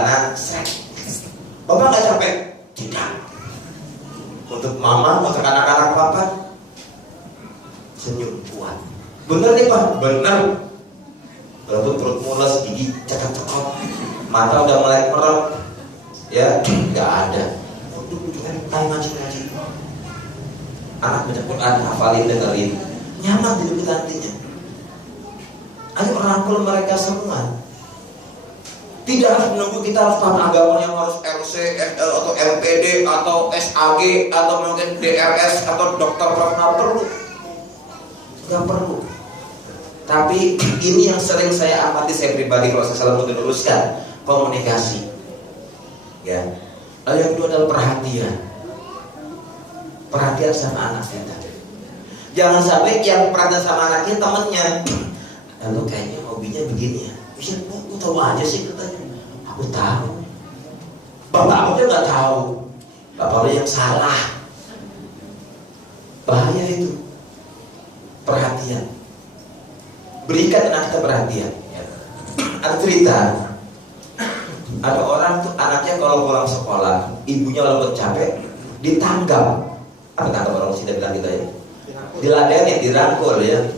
Bapak nggak capek? Tidak. Untuk mama, untuk anak-anak papa, senyum kuat. Bener nih Pak? Bener. Walaupun perut mules, gigi cakap-cakap, mata udah mulai merem, ya nggak ada. Ayo ngaji. Anak baca Quran, hafalin, dengerin, nyaman di nantinya. Ayo rangkul mereka semua. Tidak harus menunggu kita harus paham agama yang harus LC, atau LPD, atau SAG, atau mungkin DRS, atau dokter, nggak perlu. nggak perlu. Tapi ini yang sering saya amati saya pribadi kalau saya selalu meneruskan komunikasi. Ya. Lalu yang kedua adalah perhatian. Perhatian sama anak kita. Jangan sampai yang perhatian sama anaknya temennya. Lalu kayaknya hobinya begini ya. Bisa, aku tahu aja sih katanya. Aku tahu. Bapaknya nggak tahu. Bapaknya yang salah. Bahaya itu. Perhatian. Berikan anak kita perhatian. Ada cerita, ada orang tuh anaknya kalau pulang sekolah, ibunya walaupun capek, ditanggap. Apa tanggap orang sih bilang kita ya? Diladenin, dirangkul ya.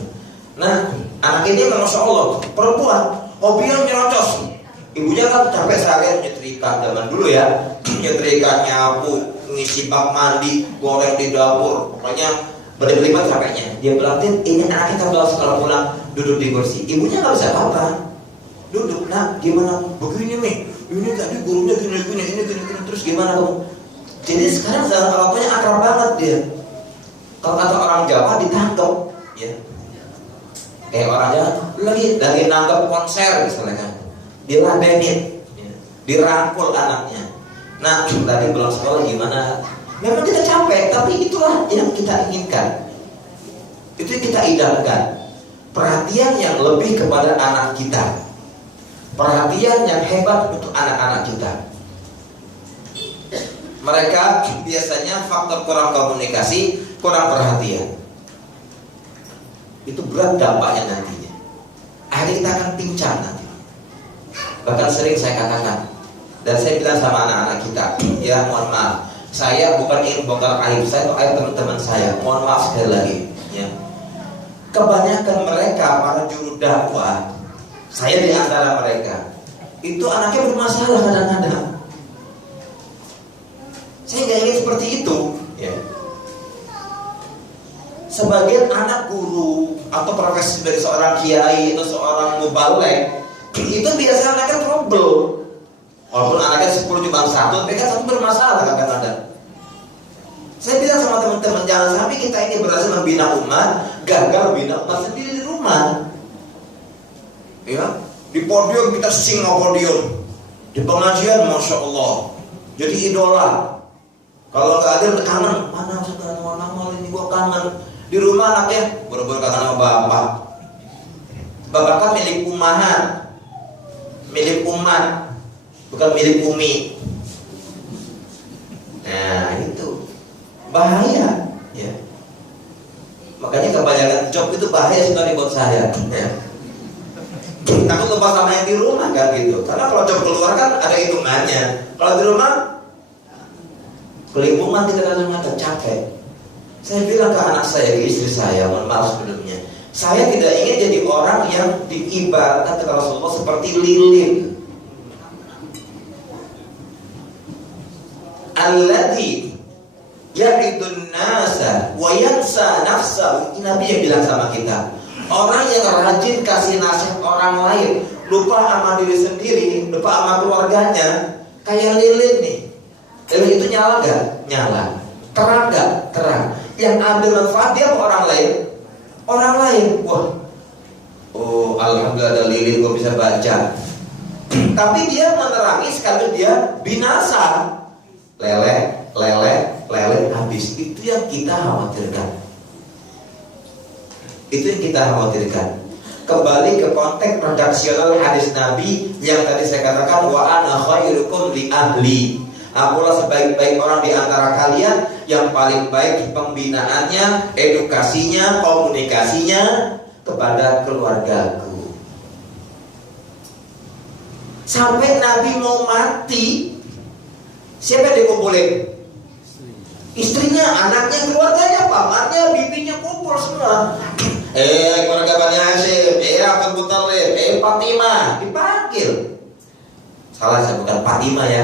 Nah, anak ini masya Allah perempuan, hobinya nyerocos. Ibunya kan capek seharian nyetrika zaman dulu ya, nyetrika, nyapu, ngisi bak mandi, goreng di dapur, pokoknya berlipat capeknya. Dia bilang, ini anak kita kalau pulang duduk di kursi. Ibunya nggak bisa apa-apa. Duduk, nah gimana? Begini nih, ini tadi gurunya gini, terus gimana kamu? Jadi sekarang zaman orang tuanya akrab banget dia. Kalau kata orang Jawa ditangkap, ya. Kayak orang Jawa lagi nanggap konser misalnya kan, diladenin, ya. Dirangkul anaknya. Nah tadi pulang sekolah gimana? Memang kita capek, tapi itulah yang kita inginkan. Itu yang kita idamkan. Perhatian yang lebih kepada anak kita. Perhatian yang hebat untuk anak-anak kita. Mereka biasanya faktor kurang komunikasi, kurang perhatian. Itu berat dampaknya nantinya. Akhirnya kita akan pincang nanti. Bahkan sering saya katakan, dan saya bilang sama anak-anak kita, ya mohon maaf, saya bukan ingin bongkar aib saya atau aib teman-teman saya. Mohon maaf sekali lagi ya. Kebanyakan mereka para juru dakwah, saya di antara mereka, itu anaknya bermasalah kadang-kadang. Saya nggak ingin seperti itu ya. Sebagian anak guru atau profesi dari seorang kiai atau seorang mubalek, itu biasanya anaknya trouble. Walaupun anaknya 10 cuma 1, mereka satu bermasalah kadang-kadang. Saya bilang sama teman-teman, jangan sampai kita ini berhasil membina umat, gagal membina umat sendiri di rumah. Ya, di podium kita singa podium, di pengajian masya Allah, jadi idola. Kalau nggak ada kangen, mana sekarang mau ini gua kangen. Di rumah anaknya bener-bener kangen sama bapak. Bapak kan milik umahan, milik umat. Bukan milik Umi. Nah itu bahaya ya. Makanya kebanyakan job itu bahaya sekali buat saya ya. Takut lupa sama yang di rumah kan gitu. Karena kalau job keluar kan ada hitungannya. Kalau di rumah kelimpungan kita kadang-kadang capek. Saya bilang ke anak saya, ke istri saya, mohon maaf sebelumnya, saya tidak ingin jadi orang yang diibaratkan kata Rasulullah seperti lilin. Alladhi yaridun nasa wa yansa nafsahu. Nabi yang bilang sama kita, orang yang rajin kasih nasihat orang lain, lupa sama diri sendiri, lupa sama keluarganya, kayak lilin nih. Lilin itu nyala gak? Nyala. Terang gak? Terang. Yang ambil manfaat dia apa orang lain? Orang lain. Wah, oh alhamdulillah ada lilin, gue bisa baca. Tapi dia menerangi sekaligus dia binasa. Lele habis. Itu yang kita khawatirkan. Itu yang kita khawatirkan. Kembali ke konteks redaksional hadis Nabi yang tadi saya katakan, wa ana khairukum li ahli. Akulah sebaik-baik orang di antara kalian, yang paling baik pembinaannya, edukasinya, komunikasinya kepada keluargaku. Sampai Nabi mau mati, siapa yang dikumpulin? Istrinya, anaknya, keluarganya, pamannya, bibinya kumpul semua. Keluarga Bani Hashim, Abdul Muthalib, Fatimah dipanggil. Salah, saya bukan Fatimah ya,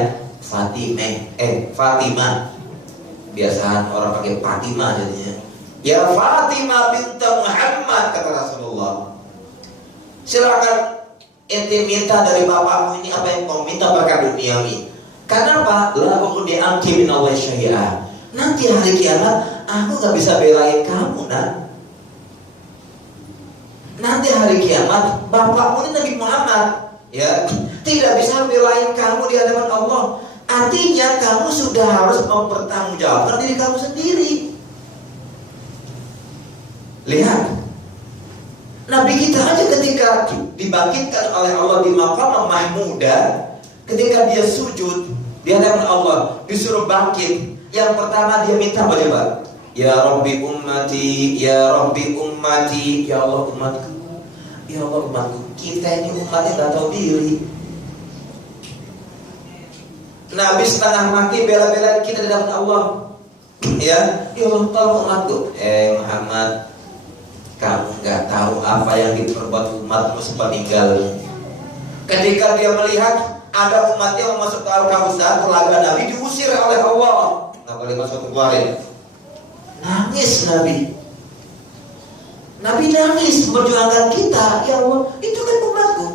Fatimah. Biasaan orang pakai Fatimah jadinya. Ya Fatimah binta Muhammad, kata Rasulullah. Silakan ente minta dari bapakmu ini apa yang kau minta berkat duniawi. Kenapa? La aku diangki min Allah syai'ah. Nanti hari kiamat aku gak bisa belain kamu, nak. nanti hari kiamat bapakmu ini Nabi Muhammad, ya, tidak bisa belain kamu di hadapan Allah. Artinya kamu sudah harus mempertanggungjawabkan diri kamu sendiri. Lihat, Nabi kita aja ketika dibangkitkan oleh Allah di maqam mahmuda, ketika dia sujud di hadapan Allah, disuruh bangkit, yang pertama dia minta apa coba? Ya Rabbi ummati, ya Rabbi ummati, ya Allah umatku, ya Allah umatku. Kita ini umatnya gak tahu diri. Nabi setengah mati bela-belain kita di hadapan Allah. Ya Allah tolong umatku. Muhammad, kamu gak tahu apa yang diperbuat umatmu sepeninggal. Ketika dia melihat ada umatnya yang masuk ke Al-Kausar, telaga Nabi diusir oleh Allah, gak boleh masuk ke kuarin. Nangis Nabi. Nabi nangis memperjuangkan kita. Ya Allah, itu kan umatku.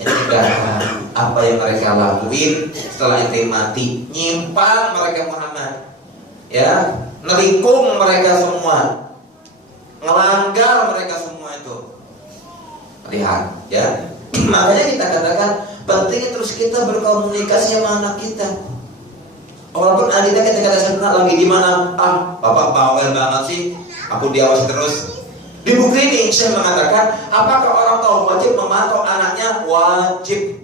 Ini gak tahu apa yang mereka lakuin setelah itu mati. Nyimpang mereka Muhammad, ya, nerikung mereka semua, ngelanggar mereka semua itu. Lihat, ya. Makanya kita katakan penting terus kita berkomunikasi sama anak kita. Walaupun adik kita ketika SMA lagi di mana, bapak bawel banget sih, aku diawasi terus. Di buku ini saya mengatakan, apakah orang tua wajib memantau anaknya? Wajib.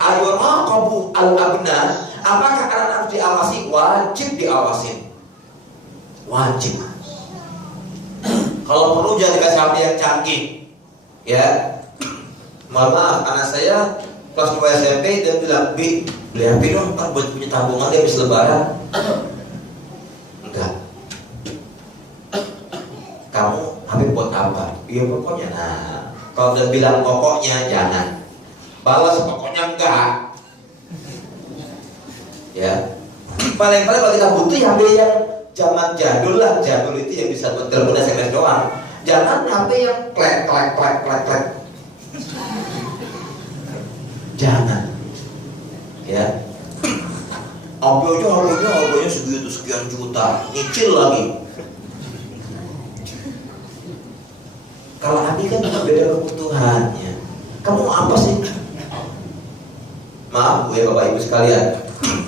Ayuraqabu al-abna, apakah anak harus diawasi? Wajib diawasin. Wajib. Kalau perlu jangan dikasih HP yang canggih, ya. Mohon maaf, anak saya kelas 2 SMP dia bilang, beli HP dong, kan buat punya tabungan dia habis lebaran. Enggak. Kamu HP buat apa? Iya pokoknya. Nah, kalau udah bilang pokoknya jangan. Balas pokoknya enggak. Ya. Paling-paling kalau kita butuh HP yang zaman jadul lah, jadul itu yang bisa buat telepon SMS doang. Jangan HP yang klek. Jangan, ya. HP-nya sekian juta, nyicil lagi. Kalau HP kan beda kebutuhannya. Kamu mau apa sih? Maaf Bu ya Bapak Ibu sekalian.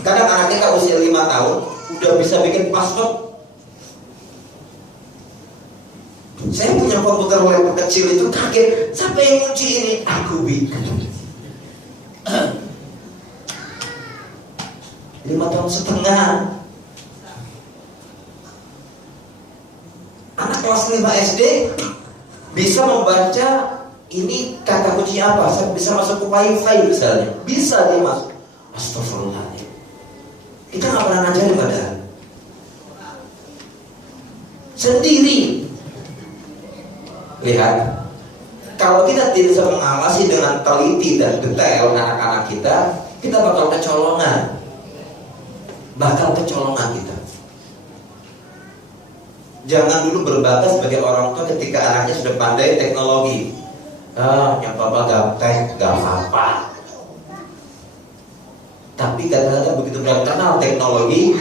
Kadang anak kita usia 5 tahun udah bisa bikin password. Saya punya komputer laptop kecil itu kaget. Siapa yang kunci ini? Aku bikin. 5,5 tahun. Anak kelas 5 SD bisa membaca ini kata kuncinya apa? Saya bisa masuk ke wifi misalnya. Bisa dia masuk. Astagfirullahaladzim. Kita nggak pernah ngajarin padahal. Sendiri. Lihat. Kalau kita tidak bisa mengawasi dengan teliti dan detail anak-anak kita bakal kecolongan. Kita. Jangan dulu berbangga sebagai orang tua ketika anaknya sudah pandai teknologi. Yang papa gaptek, gak apa-apa. Tapi kadang-kadang begitu kenal teknologi,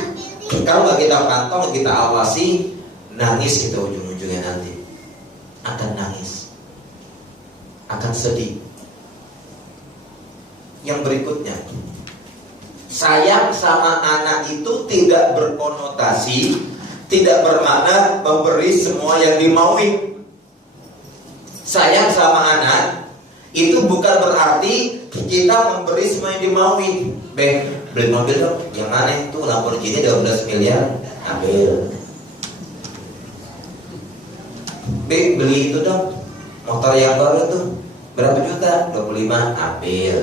kalau gak kita pantau, kita awasi, nangis kita ujung-ujungnya nanti. Akan nangis, akan sedih. Yang berikutnya, sayang sama anak itu tidak berkonotasi, tidak bermakna memberi semua yang dimaui. Sayang sama anak itu bukan berarti kita memberi semua yang dimaui. Beli mobil dong, yang mana itu Lamborghini 12 miliar, ambil. Beli itu dong, motor yang baru tuh berapa juta? 25, ambil.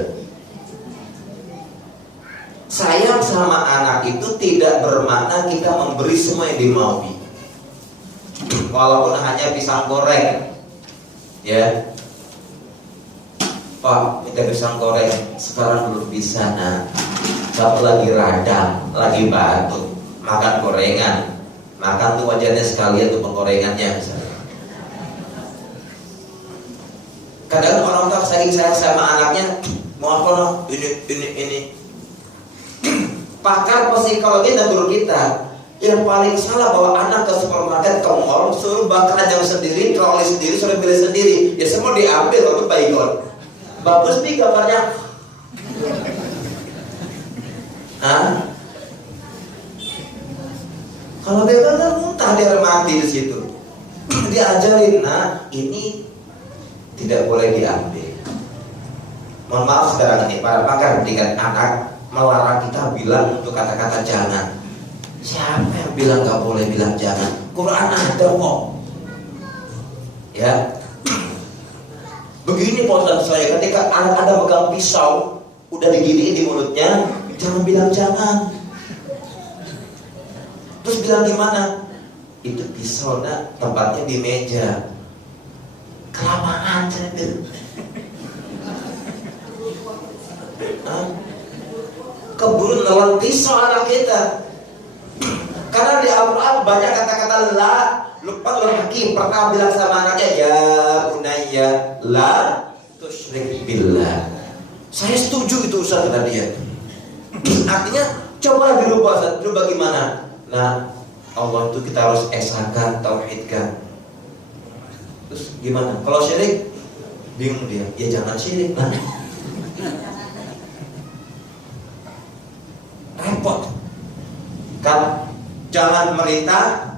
Sayang sama anak itu tidak bermakna kita memberi semua yang dimaui. Walaupun hanya pisang goreng, ya. Pak, minta pisang goreng, sekarang belum bisa. Nah, kamu lagi radang, lagi batuk, makan gorengan, makan tuh wajannya sekalian tuh penggorengannya misalnya. Kadang orang tua saking sayang sama anaknya, mau apa ini. Pakar psikologi dan guru kita yang paling salah bawa anak ke supermarket, ke mall, baygon, suruh bakar jam sendiri, troli sendiri, suruh pilih sendiri. Ya semua diambil waktu baygon. Bagus nih gambarnya. Hah? Kalau baygon kan muntah dia mati di situ. Diajarin, nah ini tidak boleh diambil. Mohon maaf sekarang ini para pakar pendidikan anak melarang kita bilang untuk kata-kata jangan. Siapa yang bilang nggak boleh bilang jangan? Quran ada kok. Ya. Begini Pak Ustaz saya, ketika anak Anda megang pisau, udah diginiin di mulutnya, jangan bilang jangan. Terus bilang gimana? Itu pisau tempatnya di meja. Kelamaan saya. Keburu nelan pisau anak kita. Karena di Al-Quran banyak kata-kata la. Luqmanul Hakim pernah bilang sama anaknya, ya bunayya la tusyrik billah. Saya setuju itu Ustaz, kata dia. Artinya coba dirubah Ustaz. Dirubah gimana? Nah, Allah itu kita harus esakan, tauhidkan. Terus gimana? Kalau syirik, bingung dia. Ya jangan syirik lah. Repot. Kan jangan merintah,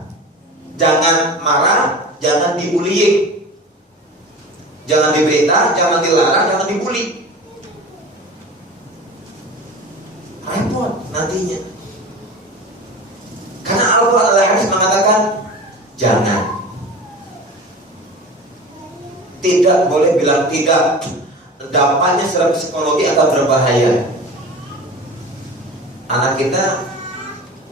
jangan marah, jangan dibully. Jangan diberita, jangan dilarang, jangan dibully. Repot nantinya. Karena Al-Quran hadis mengatakan jangan. Tidak boleh bilang tidak. Dampaknya secara psikologi akan berbahaya. Anak kita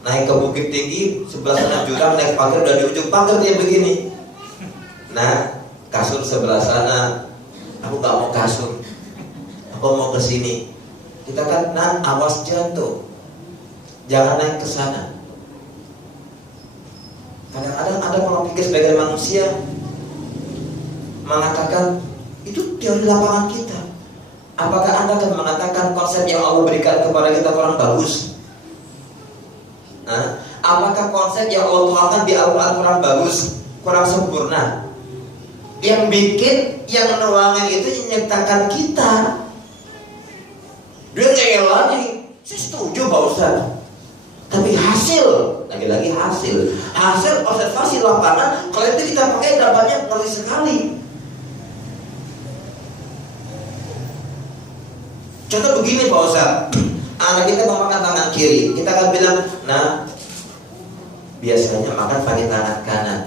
naik ke bukit tinggi 11,5 juta, naik pagar, udah di ujung pagar dia begini. Nah, kasur sebelah sana, aku gak mau kasur, aku mau ke sini. Kita kan, nah awas jatuh, jangan naik ke sana. Kadang-kadang ada pola pikir sebagai manusia mengatakan itu teori lapangan kita. Apakah Anda akan mengatakan konsep yang Allah berikan kepada kita kurang bagus? Nah, apakah konsep yang Allah tuangkan di Al-Quran kurang bagus, kurang sempurna? Yang bikin, yang menuangkan itu menyertakan kita. Dia ngelah nih, saya setuju Pak Ustaz. Tapi hasil, lagi-lagi hasil observasi lapangan, kalau itu kita pakai dampaknya ngeri sekali. Contoh begini Pak Ustaz, anak kita mau makan tangan kiri, kita akan bilang, nah biasanya makan pakai tangan kanan.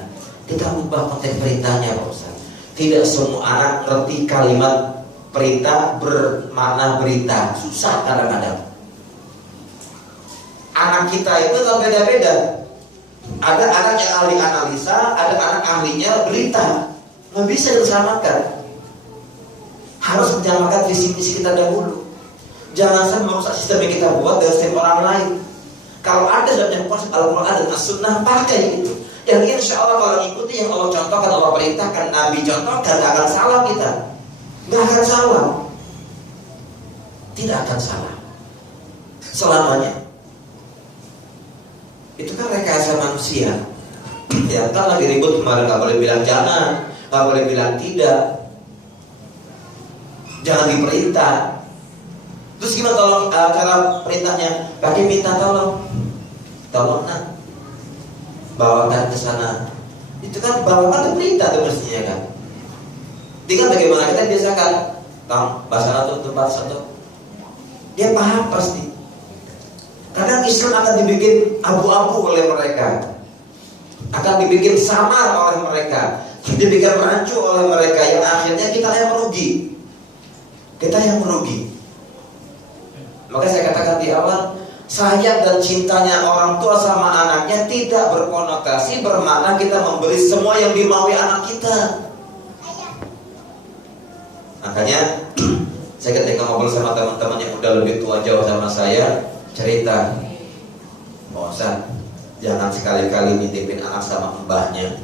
Kita ubah konteks perintahnya Pak Ustaz. Tidak semua anak ngerti kalimat perintah bermakna berita, susah kadang-kadang. Anak kita itu kan beda-beda. Ada anak yang ahli analisa, ada anak ahlinya berita. Nggak bisa disamakan. Harus menyamakan visi misi kita dahulu. Jangan sampai merusak sistem yang kita buat dengan sistem orang lain. Kalau ada sebenarnya konsep Al-Quran dan As-Sunnah, pakai itu. Yang insya Allah kalau ikuti yang Allah contohkan, Allah perintahkan, Nabi contohkan, gak akan salah kita. Gak akan salah. Tidak akan salah selamanya. Itu kan rekayasa manusia. Ya kan lagi ribut kemarin, gak boleh bilang jangan, gak boleh bilang tidak, jangan diperintah. Terus gimana tolong cara perintahnya? Pakai minta tolong nak, bawakan ke sana. Itu kan bawakan itu perintah tuh mestinya kan. Tinggal bagaimana kita biasakan, Kang, bahasa atau tempat satu, dia paham pasti. Kadang Islam akan dibikin abu-abu oleh mereka, akan dibikin samar oleh mereka, dibikin rancu oleh mereka, yang akhirnya kita yang merugi. Kita yang merugi. Maka saya katakan di awal, sayang dan cintanya orang tua sama anaknya tidak berkonotasi bermakna kita memberi semua yang dimaui anak kita. Makanya saya ketika ngobrol sama teman-teman yang udah lebih tua jauh sama saya, cerita, Pak Ustaz, jangan sekali-kali nitipin anak sama mbahnya.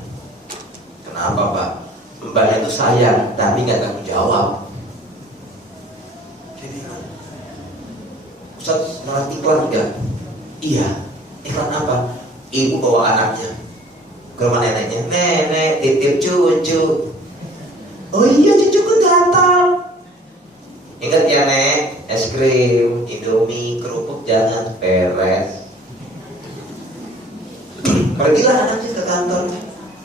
Kenapa Pak? Mbahnya itu sayang tapi nggak tanggung jawab. Ustaz, nonton iklan enggak? Iya. Iklan apa? Ibu bawa anaknya. ke rumah neneknya, nenek titip cucu. Oh iya cucuku datang. Ingat ya nek, es krim, indomie, kerupuk jangan, beres. Pergilah anak